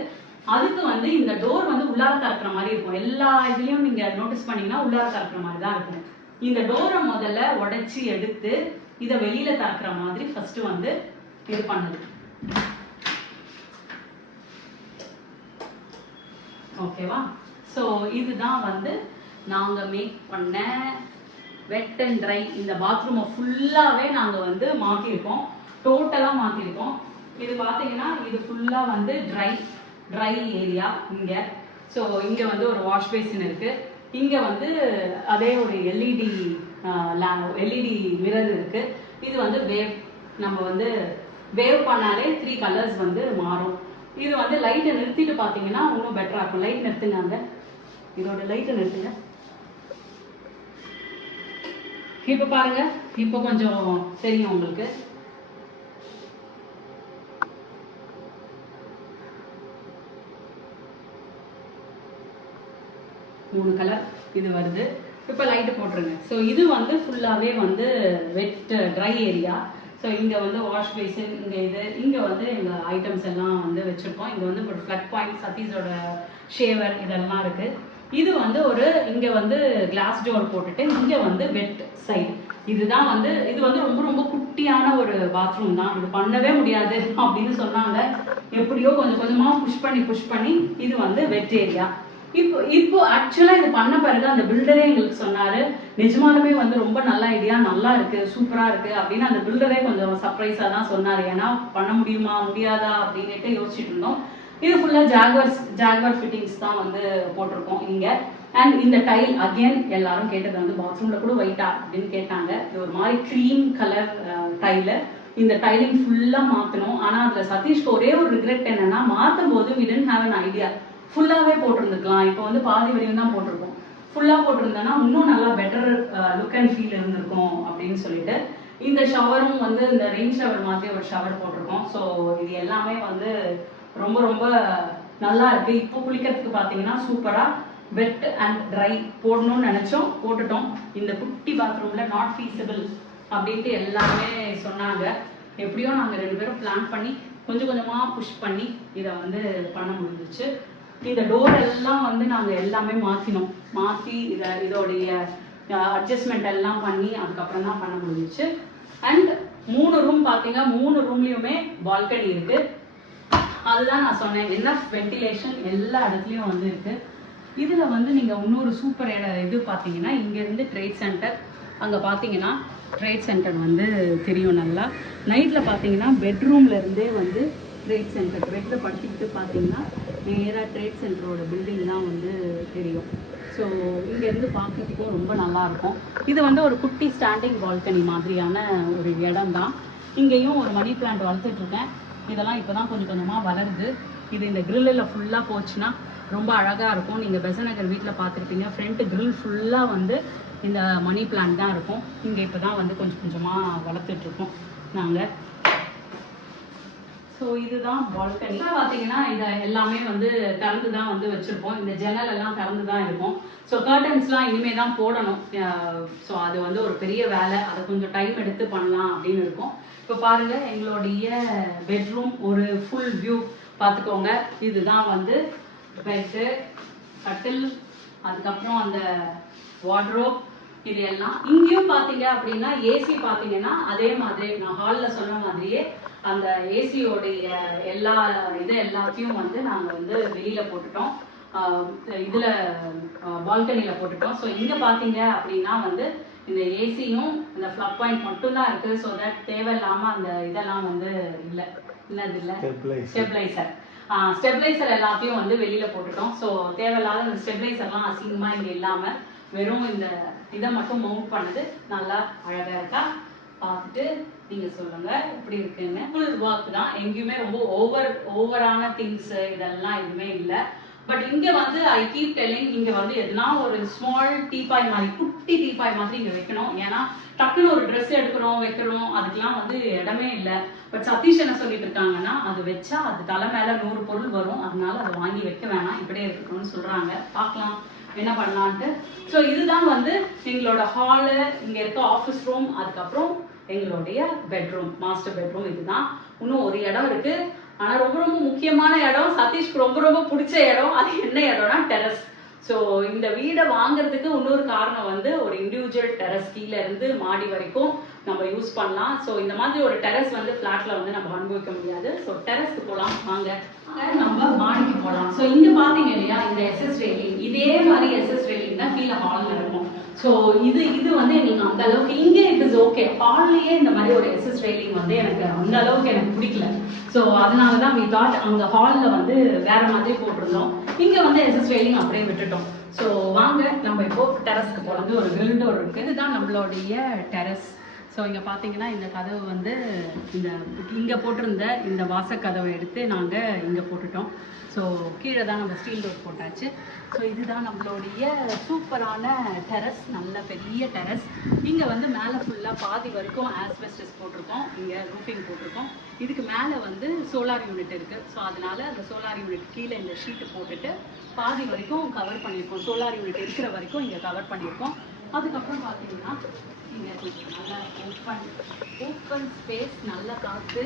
அதுக்கு வந்து இந்த டோர் வந்து உள்ளார திறக்கிற மாதிரி இருக்கும். எல்லா இதுலயும் நீங்க நோட்டீஸ் பண்ணீங்கன்னா உள்ளார திறக்கிற மாதிரி தான் இருக்கும். இந்த டோரை முதல்ல உடைச்சி எடுத்து இதை வெளியில திறக்கிற மாதிரி ஃபர்ஸ்ட் வந்து இது பண்ணுது. ஓகேவா? ஸோ இதுதான் வந்து நாங்க மேக் பண்ண வெட் அண்ட் ட்ரை. இந்த பாத்ரூமை ஃபுல்லாவே நாங்க வந்து மாத்திருக்கோம், டோட்டலா மாத்திருக்கோம். இது பாத்தீங்கன்னா இது ஃபுல்லா வந்து ட்ரை ஏரியா இங்க. ஸோ இங்க வந்து ஒரு வாஷ் பேசின் இருக்கு, இங்க வந்து அதே ஒரு எல்இடி மிரர் இருக்கு. இது வந்து வேவ், நம்ம வந்து வேவ் பண்ணாலே 3 கலர்ஸ் வந்து மாறும். இது வந்து லைட்டை நிறுத்திட்டு பாத்தீங்கன்னா இன்னும் பெட்டரா இருக்கும். லைட் நிறுத்துனாங்க, இதோட லைட்டை நிறுத்துங்க. இப்ப பாருங்க, இப்ப கொஞ்சம் தெரியும் உங்களுக்கு. மூணு கலர் இது வருது. இப்போ லைட்டு போட்டுருங்க. ஸோ இது வந்து ஃபுல்லாகவே வந்து வெட் ட்ரை ஏரியா. ஸோ இங்கே வந்து வாஷ் பேசின், இங்கே வந்து எங்கள் ஐட்டம்ஸ் எல்லாம் வந்து வச்சுருக்கோம். இங்கே வந்து ஒரு ஃப்ளக் பாயிண்ட், சதீஷோட ஷேவர் இதெல்லாம் இருக்குது. இது வந்து இங்கே வந்து கிளாஸ் டோர் போட்டுட்டு இங்கே வந்து வெட் சைடு. இதுதான் வந்து இது வந்து ரொம்ப ரொம்ப குட்டியான ஒரு பாத்ரூம் தான். இது பண்ணவே முடியாது அப்படின்னு சொன்னாங்க. எப்படியோ கொஞ்சம் கொஞ்சமாக புஷ் பண்ணி இது வந்து வெட் ஏரியா. இப்போ ஆக்சுவலா இது பண்ண பிறகு அந்த பில்டரே எங்களுக்கு சொன்னாரு, நிஜமாலுமே வந்து ரொம்ப நல்ல ஐடியா, நல்லா இருக்கு, சூப்பரா இருக்கு அப்படின்னு அந்த பில்டரே கொஞ்சம் சர்ப்ரைஸா தான் சொன்னாரு. ஏன்னா பண்ண முடியுமா முடியாதா அப்படின்னுட்டு யோசிச்சுட்டு இருந்தோம். இது ஃபுல்லா ஜாக்வர் ஃபிட்டிங்ஸ் தான் வந்து போட்டிருக்கோம் இங்க. அண்ட் இந்த டைல் அகைன் எல்லாரும் கேட்டது வந்து பாத்ரூம்ல கூட ஒயிட்டா அப்படின்னு கேட்டாங்க. இது ஒரு மாதிரி கிரீம் கலர் டைலு. இந்த டைலிங் ஃபுல்லா மாத்தணும். ஆனா அதுல சதீஷ்க்கு ஒரே ஒரு ரிக்ரெட் என்னன்னா, மாத்தும் போது we didn't have an idea, ஃபுல்லாவே போட்டிருந்துக்கலாம். இப்போ வந்து பாதி வரையும் தான் போட்டிருக்கோம். ஃபுல்லா போட்டிருந்தேன்னா இன்னும் நல்லா பெட்டர் லுக் அண்ட் ஃபீல் இருந்திருக்கும் அப்படின்னு சொல்லிட்டு இந்த ஷவரும் வந்து இந்த ரெயின் ஷவர் மாதிரி ஒரு ஷவர் போட்டிருக்கோம். ஸோ இது எல்லாமே வந்து ரொம்ப ரொம்ப நல்லா இருக்கு. இப்போ குளிக்கிறதுக்கு பார்த்தீங்கன்னா சூப்பரா வெட் அண்ட் ட்ரை போடணும்னு நினைச்சோம், போட்டுட்டோம். இந்த குட்டி பாத்ரூம்ல நாட் ஃபீஸிபிள் அப்படின்ட்டு எல்லாமே சொன்னாங்க. எப்படியோ நாங்கள் 2 பேரும் பிளான் பண்ணி கொஞ்சம் கொஞ்சமா புஷ் பண்ணி இதை வந்து பண்ண முடிஞ்சிச்சு. இந்த டோர் எல்லாம் வந்து நாங்கள் எல்லாமே மாற்றி இதோடைய அட்ஜஸ்ட்மெண்ட் எல்லாம் பண்ணி அதுக்கப்புறம் தான் பண்ண முடிஞ்சிச்சு. அண்ட் 3 ரூம் பார்த்தீங்க, 3 ரூம்லையுமே பால்கனி இருக்கு. அதுதான் நான் சொன்னேன், என்எஃப் வென்டிலேஷன் எல்லா இடத்துலையும் வந்து இருக்கு. இதில் வந்து நீங்கள் இன்னொரு சூப்பர் இது பார்த்தீங்கன்னா, இங்கேருந்து ட்ரேட் சென்டர், அங்கே பார்த்தீங்கன்னா ட்ரேட் சென்டர் வந்து தெரியும் நல்லா. நைட்டில் பார்த்தீங்கன்னா பெட்ரூம்ல இருந்தே வந்து ட்ரேட் சென்டர், பெட்டில் படுத்திக்கிட்டு பார்த்தீங்கன்னா நேராக ட்ரேட் சென்டரோட பில்டிங் தான் வந்து தெரியும். ஸோ இங்கேருந்து பார்க்கறதுக்கும் ரொம்ப நல்லாயிருக்கும். இது வந்து ஒரு குட்டி ஸ்டாண்டிங் பால்கனி மாதிரியான ஒரு இடம் தான். இங்கேயும் ஒரு மணி பிளான்ட் வளர்த்துட்ருக்கேன். இதெல்லாம் இப்போ தான் கொஞ்சம் கொஞ்சமாக வளருது. இது இந்த கிரில்லில் ஃபுல்லாக போச்சுன்னா ரொம்ப அழகாக இருக்கும். நீங்கள் பெசநகர் வீட்டில் பார்த்துருப்பீங்க, ஃப்ரண்ட் கிரில் ஃபுல்லாக வந்து இந்த மணி பிளான்ட் தான் இருக்கும். இங்கே இப்போ தான் வந்து கொஞ்சம் கொஞ்சமாக வளர்த்துட்ருக்கோம் நாங்கள். ஸோ இதுதான் பால்கனி. பார்த்தீங்கன்னா இதை எல்லாமே வந்து திறந்து தான் வந்து வச்சுருப்போம். இந்த ஜன்னல் எல்லாம் திறந்து தான் இருக்கும். ஸோ கர்டன்ஸ்லாம் இனிமேல் தான் போடணும். ஸோ அது வந்து ஒரு பெரிய வேலை, அதை கொஞ்சம் டைம் எடுத்து பண்ணலாம் அப்படின்னு இருக்கும். இப்போ பாருங்கள், எங்களுடைய பெட்ரூம் ஒரு ஃபுல் வியூ பார்த்துக்கோங்க. இதுதான் வந்து பெட்டு, கட்டில், அதுக்கப்புறம் அந்த வார்ட்ரோப், இது எல்லாம். இங்கேயும் பார்த்தீங்க அப்படின்னா ஏசி பார்த்தீங்கன்னா அதே மாதிரி நான் ஹாலில் சொன்ன மாதிரியே அந்த ஏசியோடைய எல்லாத்தையும் வந்து நாங்கள் வந்து வெளியில் போட்டுட்டோம், இதில் பால்கனியில் போட்டுட்டோம். ஸோ இங்கே பார்த்தீங்க அப்படின்னா வந்து இந்த ஏசியும் இந்த ஃப்ளக் பாயிண்ட் மட்டும்தான் இருக்குது. ஸோ தட் தேவையில்லாமல் அந்த இதெல்லாம் வந்து இல்லை ஸ்டெபிளைசர் எல்லாத்தையும் வந்து வெளியில் போட்டுட்டோம். ஸோ தேவையில்லாத இந்த ஸ்டெபிளைசர்லாம் அசிங்கமாக இங்கே இல்லாமல் வெறும் இந்த இதை மட்டும் மவுண்ட் பண்ணது நல்லா அழகாக இருக்கா பார்த்துட்டு நீங்கள் சொல்லுங்கள் எப்படி இருக்குன்னு. ஃபுல் ஒர்க் தான், எங்கேயுமே ரொம்ப ஓவரான திங்ஸ் இதெல்லாம் எதுவுமே இல்லை. பட் இங்கே வந்து ஐ கீப் டெல்லிங், இங்கே வந்து எதுனா ஒரு ஸ்மால் டீபாய் மாதிரி, குட்டி டீபாய் மாதிரி இங்கே வைக்கணும். ஏன்னா டக்குன்னு ஒரு ட்ரெஸ் எடுக்கிறோம் வைக்கிறோம், அதுக்கெல்லாம் வந்து இடமே இல்லை. பட் சதீஷ் என்ன சொல்லிட்டு இருக்காங்கன்னா, அது வச்சா அது தலை மேலே 100 பொருள் வரும், அதனால அதை வாங்கி வைக்க வேணாம், இப்படியே இருக்கணும்னு சொல்கிறாங்க. பார்க்கலாம் என்ன பண்ணலான்ட்டு. ஸோ இதுதான் வந்து எங்களோட ஹாலு, இங்கே இருக்க ஆஃபீஸ் ரூம், அதுக்கப்புறம் எங்களுடைய பெட்ரூம், மாஸ்டர் பெட்ரூம். இதுதான். இன்னும் ஒரு இடம் இருக்கு, ஆனால் ரொம்ப ரொம்ப முக்கியமான இடம், சதீஷ்க்கு ரொம்ப ரொம்ப பிடிச்ச இடம். அது என்ன இடம்னா டெரஸ். ஸோ இந்த வீடை வாங்குறதுக்கு இன்னொரு காரணம் வந்து ஒரு இண்டிவிஜுவல் டெரஸ் கீழே இருந்து மாடி வரைக்கும் நம்ம யூஸ் பண்ணலாம். ஸோ இந்த மாதிரி ஒரு டெரஸ் வந்து ஃப்ளாட்ல வந்து நம்ம அனுபவிக்க முடியாது. ஸோ டெரஸ்க்கு போகலாம் வாங்க, நம்ம மாடிக்கு போகலாம். ஸோ இங்க பாத்தீங்க இல்லையா இந்த எஸ்எஸ் ரெயிலிங், இதே மாதிரி எஸ்எஸ் ரெயிலிங் தான் கீழே ஹால்ல இருக்கும். ஸோ இது வந்து எங்களுக்கு அந்த அளவுக்கு இங்கே இட் இஸ் ஓகே. ஹால்லேயே இந்த மாதிரி ஒரு எஸ்எஸ் ரெயிலிங் வந்து எனக்கு அந்த அளவுக்கு எனக்கு பிடிக்கல. ஸோ அதனால தான் வி தாட் அங்கே ஹாலில் வந்து வேற மாதிரி போட்டிருந்தோம், இங்கே வந்து எஸ்எஸ் ரெயிலிங் அப்படியே விட்டுட்டோம். ஸோ வாங்க நம்ம இப்போ டெரஸ்க்கு போகிறது. ஒரு கிரில் டோர் இருக்குது, இதுதான் நம்மளுடைய டெரஸ். ஸோ இங்கே பார்த்தீங்கன்னா இந்த கதவு வந்து இங்கே போட்டிருந்த இந்த வாசக்கதவை எடுத்து நாங்கள் இங்கே போட்டுட்டோம். ஸோ கீழே தான் நம்ம ஸ்டீல் டோர் போட்டாச்சு. ஸோ இதுதான் நம்மளுடைய சூப்பரான டெரஸ், நல்ல பெரிய டெரஸ். இங்கே வந்து மேலே ஃபுல்லாக பாதி வரைக்கும் ஆஸ்பெஸ்டஸ் போட்டிருக்கோம், இங்கே ரூஃபிங் போட்டிருக்கோம். இதுக்கு மேலே வந்து சோலார் யூனிட் இருக்குது. ஸோ அதனால அந்த சோலார் யூனிட் கீழே இந்த ஷீட்டு போட்டுட்டு பாதி வரைக்கும் கவர் பண்ணியிருக்கோம். சோலார் யூனிட் இருக்கிற வரைக்கும் இங்கே கவர் பண்ணியிருக்கோம். அதுக்கப்புறம் பார்த்தீங்கன்னா இங்கே நல்லா ஓப்பன் ஸ்பேஸ், நல்ல காற்று,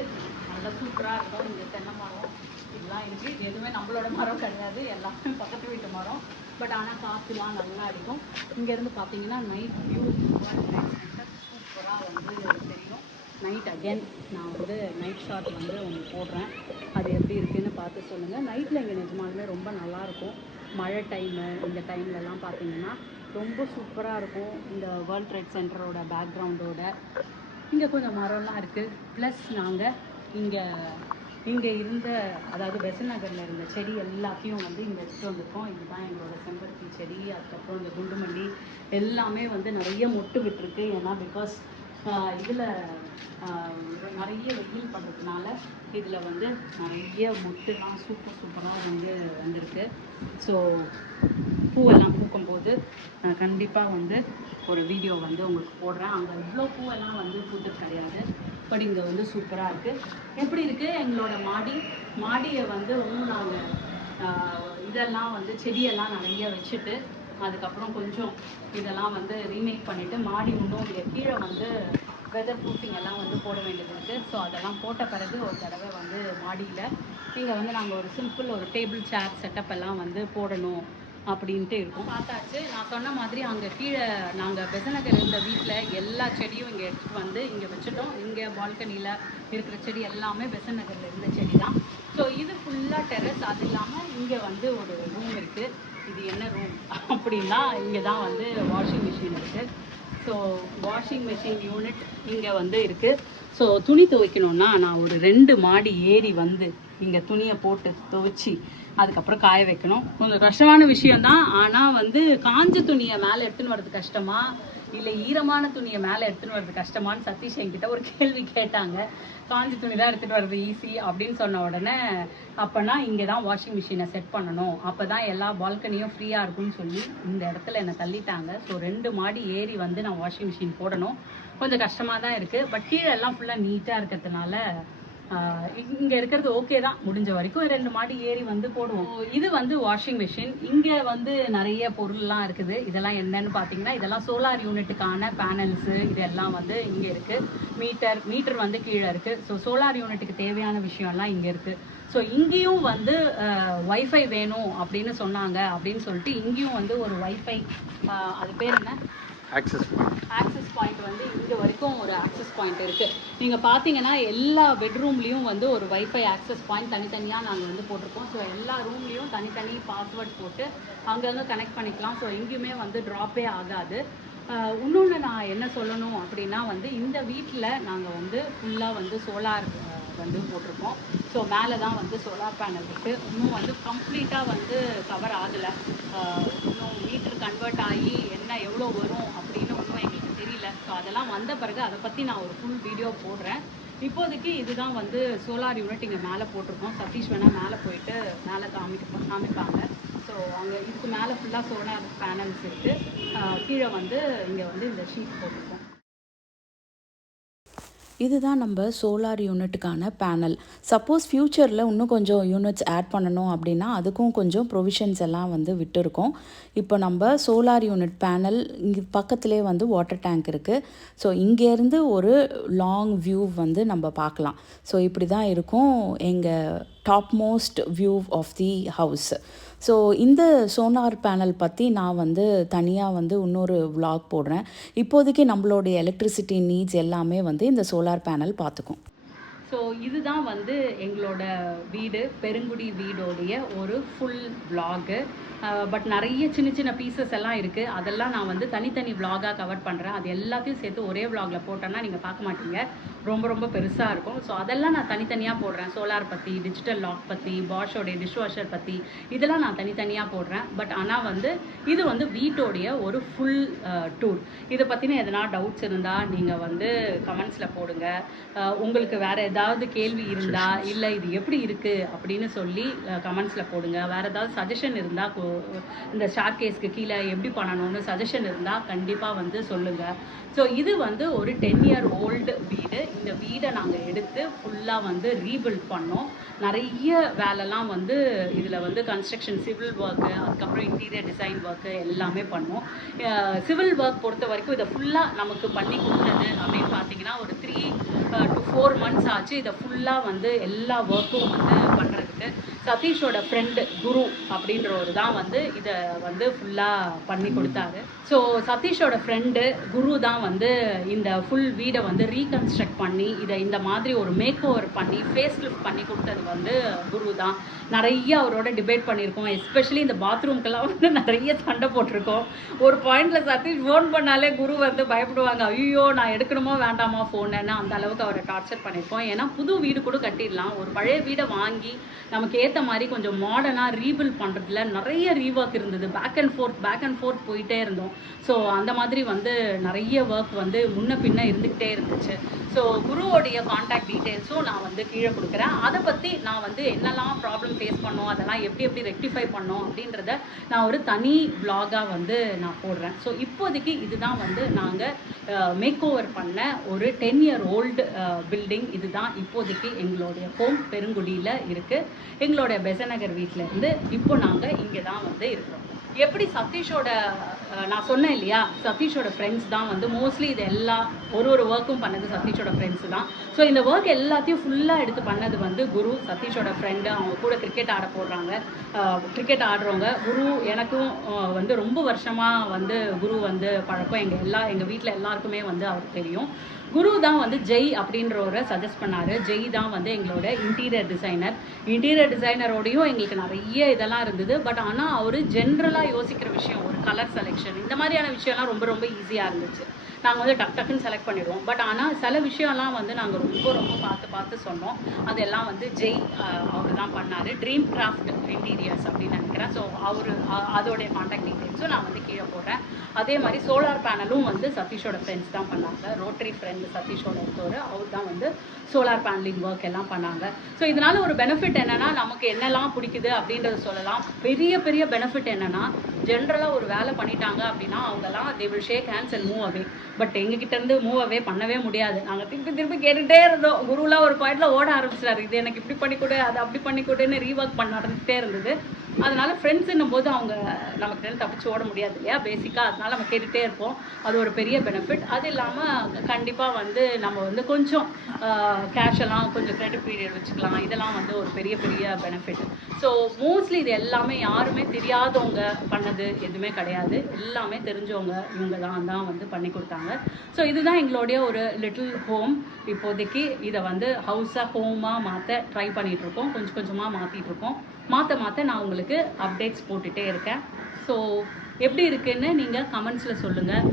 நல்லா சூப்பராக இருக்கும். இங்கே தென்னை மரம் இதெல்லாம் இருக்குது. இது எதுவுமே நம்மளோட மரம் கிடையாது, எல்லாமே பக்கத்து வீட்டு மரம். பட் ஆனால் காற்றுலாம் நல்லா அடிக்கும். இங்கேருந்து பார்த்தீங்கன்னா நைட் வியூ சூப்பராக வந்து தெரியும். நைட் அகேன் நான் வந்து நைட் ஷாட் வந்து உங்களுக்கு போடுறேன், அது எப்படி இருக்குதுன்னு பார்த்து சொல்லுங்கள். நைட்டில் இங்கே நிஜமாலுமே ரொம்ப நல்லாயிருக்கும். மழை டைமு இந்த டைம்லலாம் பார்த்தீங்கன்னா ரொம்ப சூப்பராக இருக்கும். இந்த வேர்ல்ட் ட்ரேட் சென்டரோட பேக்ரவுண்டோட இங்கே கொஞ்சம் மரம்லாம் இருக்குது. ப்ளஸ் நாங்கள் இங்கே இருந்த, அதாவது பெசன்ட் நகரில் இருந்த செடி எல்லாத்தையும் வந்து இங்கே வச்சுட்டு வந்திருக்கோம். இதுதான் எங்களோட செம்பருத்தி செடி. அதுக்கப்புறம் இந்த குண்டுமல்லி எல்லாமே வந்து நிறைய மொட்டு விட்டுருக்கு. ஏன்னா பிகாஸ் இதில் நிறைய வெயில் படுறதுனால இதில் வந்து நிறைய மொட்டுலாம் சூப்பராக வந்து வந்திருக்கு. ஸோ பூவெல்லாம் பூக்கும்போது கண்டிப்பாக வந்து ஒரு வீடியோ வந்து உங்களுக்கு போடுறேன். அங்கே இவ்வளோ பூவெல்லாம் வந்து பூத்து கிடையாது, பட் இங்கே வந்து சூப்பராக இருக்குது. எப்படி இருக்குது எங்களோட மாடியை வந்து இன்னும் நாங்கள் இதெல்லாம் வந்து செடியெல்லாம் நிறைய வச்சுட்டு அதுக்கப்புறம் கொஞ்சம் இதெல்லாம் வந்து ரீமேக் பண்ணிவிட்டு மாடி இன்னும் இங்கே கீழே வந்து வெதர் ப்ரூஃபிங் எல்லாம் வந்து போட வேண்டியது இருக்குது. ஸோ அதெல்லாம் போட்ட பிறகு ஒரு தடவை வந்து மாடியில் இங்கே வந்து நாங்கள் ஒரு சிம்பிள் ஒரு டேபிள் சேர் செட்டப் எல்லாம் வந்து போடணும் அப்படின்ட்டு இருக்கும். பார்த்தாச்சு. நான் சொன்ன மாதிரி அங்கே கீழே நாங்கள் பெசநகர் இருந்த வீட்டில் எல்லா செடியும் இங்கே எடுத்துகிட்டு வந்து இங்கே வச்சுட்டோம். இங்கே பால்கனியில் இருக்கிற செடி எல்லாமே பெசநகரில் இருந்த செடி தான். ஸோ இது ஃபுல்லாக டெரஸ். அது இல்லாமல் இங்கே வந்து ஒரு ரூம் இருக்குது. இது என்ன ரூம் அப்படின்னா இங்கே தான் வந்து வாஷிங் மிஷின் இருக்குது. ஸோ வாஷிங் மிஷின் யூனிட் இங்கே வந்து இருக்குது. ஸோ துணி துவைக்கணுன்னா நான் ஒரு 2 மாடி ஏறி வந்து இங்கே துணியை போட்டு துவைச்சி அதுக்கப்புறம் காய வைக்கணும். கொஞ்சம் கஷ்டமான விஷயந்தான். ஆனால் வந்து காஞ்ச துணியை மேலே எடுத்துன்னு வர்றது கஷ்டமா இல்லை ஈரமான துணியை மேலே எடுத்துன்னு வர்றது கஷ்டமானு சதீஷ் என்கிட்ட ஒரு கேள்வி கேட்டாங்க. காஞ்ச துணி தான் எடுத்துகிட்டு வர்றது ஈஸி அப்படின்னு சொன்ன உடனே அப்போனா இங்கே தான் வாஷிங் மிஷினை செட் பண்ணணும், அப்போ தான் எல்லா பால்கனியும் ஃப்ரீயாக இருக்கும்னு சொல்லி இந்த இடத்துல என்னை தள்ளிட்டாங்க. ஸோ 2 மாடி ஏறி வந்து நான் வாஷிங் மிஷின் போடணும். கொஞ்சம் கஷ்டமாக தான் இருக்குது. பட் கீழே எல்லாம் ஃபுல்லாக நீட்டாக இருக்கிறதுனால இங்கே இருக்கிறது ஓகே தான். முடிஞ்ச வரைக்கும் 2 மாடி ஏறி வந்து போடுவோம். இது வந்து வாஷிங் மிஷின். இங்கே வந்து நிறைய பொருள்லாம் இருக்குது. இதெல்லாம் என்னன்னு பார்த்தீங்கன்னா இதெல்லாம் சோலார் யூனிட்டுக்கான பேனல்ஸு இதெல்லாம் வந்து இங்கே இருக்குது. மீட்டர் வந்து கீழே இருக்குது. ஸோ சோலார் யூனிட்டுக்கு தேவையான விஷயம்லாம் இங்கே இருக்குது. ஸோ இங்கேயும் வந்து வைஃபை வேணும் அப்படின்னு சொன்னாங்க. அப்படின்னு சொல்லிட்டு இங்கேயும் வந்து ஒரு வைஃபை, அது பேர் என்ன, ஆக்சஸ் பாயிண்ட் வந்து இங்கே வரைக்கும் ஒரு ஆக்சஸ் பாயிண்ட் இருக்குது. நீங்கள் பார்த்தீங்கன்னா எல்லா பெட்ரூம்லேயும் வந்து ஒரு வைஃபை ஆக்சஸ் பாயிண்ட் தனித்தனியாக நாங்கள் வந்து போட்டிருக்கோம். ஸோ எல்லா ரூம்லேயும் தனித்தனி பாஸ்வேர்ட் போட்டு அங்கங்கே கனெக்ட் பண்ணிக்கலாம். ஸோ எங்கேயுமே வந்து ட்ராப்பே ஆகாது. இன்னொன்று நான் என்ன சொல்லணும் அப்படின்னா வந்து இந்த வீட்டில் நாங்கள் வந்து ஃபுல்லாக வந்து சோலார் வந்து போட்டிருக்கோம். ஸோ மேலே தான் வந்து சோலார் பேனல் இருக்குது. இன்னும் வந்து கம்ப்ளீட்டாக வந்து கவர் ஆகலை. இன்னும் மீட்டர் கன்வெர்ட் ஆகி என்ன எவ்வளோ வரும் அப்படின்னு ஒன்றும் எங்களுக்கு தெரியல. ஸோ அதெல்லாம் வந்த பிறகு அதை பற்றி நான் ஒரு ஃபுல் வீடியோ போடுறேன். இப்போதைக்கு இதுதான் வந்து சோலார் யூனிட் இங்கே மேலே போட்டிருக்கோம். சதீஷ் வேணால் மேலே போயிட்டு மேலே காமிப்பாங்க. ஸோ அங்கே இதுக்கு மேலே ஃபுல்லாக சோலார் பேனல்ஸ் இருக்குது. கீழே வந்து இங்கே வந்து இந்த ஷீட் போட்டிருக்கோம். இதுதான் நம்ம சோலார் யூனிட்டுக்கான பேனல். சப்போஸ் ஃப்யூச்சரில் இன்னும் கொஞ்சம் யூனிட்ஸ் ஆட் பண்ணணும் அப்படின்னா அதுக்கும் கொஞ்சம் ப்ரொவிஷன்ஸ் எல்லாம் வந்து விட்டுருக்கோம். இப்போ நம்ம சோலார் யூனிட் பேனல் இங்கே பக்கத்துலேயே வந்து வாட்டர் டேங்க் இருக்குது. ஸோ இங்கேருந்து ஒரு லாங் வியூ வந்து நம்ம பார்க்கலாம். ஸோ இப்படி தான் இருக்கும் எங்கள் top most view of the house. So இந்த சோலார் பேனல் பற்றி நான் வந்து தனியாக வந்து இன்னொரு vlog போடுறேன். இப்போதைக்கு நம்மளுடைய எலக்ட்ரிசிட்டி நீட்ஸ் எல்லாமே வந்து இந்த சோலார் பேனல் பார்த்துக்கும். ஸோ இதுதான் வந்து எங்களோட வீடு, பெருங்குடி வீடோடைய ஒரு ஃபுல் vlog. பட் நிறைய சின்ன சின்ன பீசஸ் எல்லாம் இருக்குது. அதெல்லாம் நான் வந்து தனித்தனி vlog-ஆ கவர் பண்ணுறேன். அது எல்லாத்தையும் சேர்த்து ஒரே vlog-ல போட்டேன்னா நீங்கள் பார்க்க மாட்டீங்க, ரொம்ப ரொம்ப பெருசாக இருக்கும். ஸோ அதெல்லாம் நான் தனித்தனியாக போடுறேன். சோலார் பற்றி, டிஜிட்டல் லாக் பற்றி, பாஷோடைய டிஷ்வாஷர் பற்றி, இதெல்லாம் நான் தனித்தனியாக போடுறேன். பட் ஆனால் வந்து இது வந்து வீட்டோடைய ஒரு ஃபுல் டூர். இதை பற்றின எதனா டவுட்ஸ் இருந்தால் நீங்கள் வந்து கமெண்ட்ஸில் போடுங்க. உங்களுக்கு வேறு ஏதாவது கேள்வி இருந்தால், இல்லை இது எப்படி இருக்குது அப்படின்னு சொல்லி கமெண்ட்ஸில் போடுங்க. வேறு ஏதாவது சஜஷன் இருந்தால் இந்த ஷார்ட் கேஸ்க்கு கீழே எப்படி பண்ணணும்னு சஜஷன் இருந்தால் கண்டிப்பாக வந்து சொல்லுங்கள். ஸோ இது வந்து ஒரு 10 year old வீடு. இந்த வீடை நாங்கள் எடுத்து ஃபுல்லாக வந்து ரீபில்ட் பண்ணோம். நிறைய வேலைலாம் வந்து இதில் வந்து கன்ஸ்ட்ரக்ஷன், சிவில் ஒர்க்கு, அதுக்கப்புறம் இன்டீரியர் டிசைன் ஒர்க்கு எல்லாமே பண்ணோம். சிவில் ஒர்க் பொறுத்த வரைக்கும் இதை ஃபுல்லாக நமக்கு பண்ணி கொடுத்தது அப்படின்னு பார்த்தீங்கன்னா ஒரு 3 to 4 months ஆச்சு. இதை ஃபுல்லாக வந்து எல்லா ஒர்க்கும் வந்து பண்ணுறதுக்கு சதீஷோட ஃப்ரெண்டு குரு அப்படின்றவர் தான் வந்து இதை வந்து ஃபுல்லாக பண்ணி கொடுத்தாரு. ஸோ சதீஷோட ஃப்ரெண்டு குரு தான் வந்து இந்த ஃபுல் வீடை வந்து ரீகன்ஸ்ட்ரக்ட் பண்ணி இதை இந்த மாதிரி ஒரு மேக் ஓவர் பண்ணி ஃபேஸ் லிஃப்ட் பண்ணி கொடுத்தது வந்து குரு தான். நிறைய அவரோட டிபேட் பண்ணியிருக்கோம். எஸ்பெஷலி இந்த பாத்ரூம்க்கெல்லாம் வந்து நிறைய சண்டை போட்டிருக்கோம். ஒரு பாயிண்டில் சதீஷ் ஃபோன் பண்ணாலே குரு வந்து பயப்படுவாங்க, ஐயோ நான் எடுக்கணுமா வேண்டாமா ஃபோனுன்னு. அந்த அளவுக்கு அவரை டார்ச்சர் பண்ணியிருக்கோம். ஏன்னா புது வீடு கூட கட்டிடலாம், ஒரு பழைய வீடை வாங்கி நமக்கு ஏற்ற மாதிரி கொஞ்சம் மாடர்னாக ரீபில்ட் பண்ணுறதுல நிறைய ரீஒர்க் இருந்தது. பேக் அண்ட் ஃபோர்த் போயிட்டே இருந்தோம். ஸோ அந்த மாதிரி வந்து நிறைய ஒர்க் வந்து முன்ன பின்ன இருந்துக்கிட்டே இருந்துச்சு. ஸோ குருவோடைய கான்டாக்ட் டீட்டெயில்ஸும் நான் வந்து கீழே கொடுக்குறேன். அதை பற்றி நான் வந்து என்னெல்லாம் ப்ராப்ளம் ஃபேஸ் பண்ணோம், அதெல்லாம் எப்படி ரெக்டிஃபை பண்ணோம் அப்படின்றத நான் ஒரு தனி vlog-ஆ வந்து நான் போடுறேன். ஸோ இப்போதைக்கு இதுதான் வந்து நாங்கள் மேக் ஓவர் பண்ண ஒரு 10 year old பில்டிங். இதுதான் இப்போதைக்கு எங்களுடைய ஹோம் பெருங்குடியில் இருக்குது. எங்களுடைய பெசநகர் வீட்டில் இருந்து இப்போ நாங்கள் இங்கே தான் வந்து இருக்கிறோம். எப்படி சதீஷோட நான் சொன்னேன் இல்லையா, சதீஷோட ஃப்ரெண்ட்ஸ் தான் வந்து மோஸ்ட்லி இது எல்லாம் ஒரு ஒர்க்கும் பண்ணது சதீஷோட ஃப்ரெண்ட்ஸ் தான். ஸோ இந்த ஒர்க் எல்லாத்தையும் ஃபுல்லாக எடுத்து பண்ணது வந்து குரு, சதீஷோட ஃப்ரெண்டு. அவங்க கூட கிரிக்கெட் ஆட போடுறாங்க, கிரிக்கெட் ஆடுறவங்க. குரு எனக்கும் வந்து ரொம்ப வருஷமாக வந்து குரு வந்து பழக்கம். எங்கள் வீட்டில் எல்லாருக்குமே வந்து அவருக்கு தெரியும். குரு தான் வந்து ஜெய் அப்படின்றவரை சஜஸ்ட் பண்ணார். ஜெய் தான் வந்து எங்களோட இன்டீரியர் டிசைனரோடையும் எங்களுக்கு நிறைய இதெல்லாம் இருந்தது. பட் ஆனால் அவர் ஜென்ரலாக யோசிக்கிற விஷயம், ஒரு கலர் செலெக்ஷன், இந்த மாதிரியான விஷயம்லாம் ரொம்ப ரொம்ப ஈஸியாக இருந்துச்சு. நாங்கள் வந்து டக்குன்னு செலக்ட் பண்ணிடுவோம். பட் ஆனால் சில விஷயம்லாம் வந்து நாங்கள் ரொம்ப பார்த்து சொன்னோம். அதெல்லாம் வந்து ஜெய் அவர் தான் பண்ணார். ட்ரீம் கிராஃப்ட் இன்டீரியர்ஸ் அப்படின்னு நினைக்கிறேன். ஸோ அதோடைய கான்டாக்ட் டீட்டெயில்ஸும் நான் வந்து கீழே போடுறேன். அதே மாதிரி சோலார் பேனலும் வந்து சதீஷோட ஃப்ரெண்ட்ஸ் தான் பண்ணாங்க. ரோட்டரி ஃப்ரெண்டு சதீஷோட ஒருத்தர், அவர் தான் வந்து சோலார் பேனலிங் ஒர்க் எல்லாம் பண்ணாங்க. ஸோ இதனால் ஒரு பெனிஃபிட் என்னென்னா, நமக்கு என்னெல்லாம் பிடிக்குது அப்படின்றத சொல்லலாம். பெரிய பெனிஃபிட் என்னென்னா, ஜென்ரலாக ஒரு வேலை பண்ணிட்டாங்க அப்படின்னா அவங்கெல்லாம் they will shake hands and move away. But எங்ககிட்டேருந்து மூவ் அவே பண்ணவே முடியாது. நாங்கள் திருப்பி கேட்டுகிட்டே இருந்தோம். குருலாம் ஒரு பாயிண்டில் ஓட ஆரம்பிச்சிட்டாரு, இது எனக்கு இப்படி பண்ணி கொடு, அது அப்படி பண்ணி கொடுன்னு ரீஒர்க் நடந்துகிட்டே இருந்தது. அதனால் ஃப்ரெண்ட்ஸுன்னும் போது அவங்க நமக்கு தப்பிச்சு ஓட முடியாது இல்லையா பேசிக்காக. அதனால் நம்ம கேட்டுகிட்டே இருப்போம். அது ஒரு பெரிய பெனிஃபிட். அது இல்லாமல் கண்டிப்பாக வந்து நம்ம வந்து கொஞ்சம் கேஷெல்லாம் கொஞ்சம் கிரெடிட் பீரியட் வச்சுக்கலாம். இதெல்லாம் வந்து ஒரு பெரிய பெனிஃபிட். ஸோ மோஸ்ட்லி இது எல்லாமே யாருமே தெரியாதவங்க பண்ணது எதுவுமே கிடையாது. எல்லாமே தெரிஞ்சவங்க இவங்க தான் வந்து பண்ணி கொடுத்தாங்க. ஸோ இதுதான் எங்களுடைய ஒரு லிட்டில் ஹோம். இப்போதைக்கு இதை வந்து ஹவுஸாக ஹோமாக மாற்ற ட்ரை பண்ணிகிட்ருக்கோம். கொஞ்சமாக மாற்றிட்டுருக்கோம். மாற்ற நான் உங்களுக்கு அப்டேட்ஸ் போட்டுகிட்டே இருக்கேன். ஸோ எப்படி இருக்குன்னு நீங்கள் கமெண்ட்ஸில் சொல்லுங்கள்.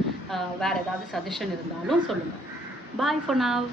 வேறு ஏதாவது சஜஷன் இருந்தாலும் சொல்லுங்கள். பாய் ஃபார் நவ்.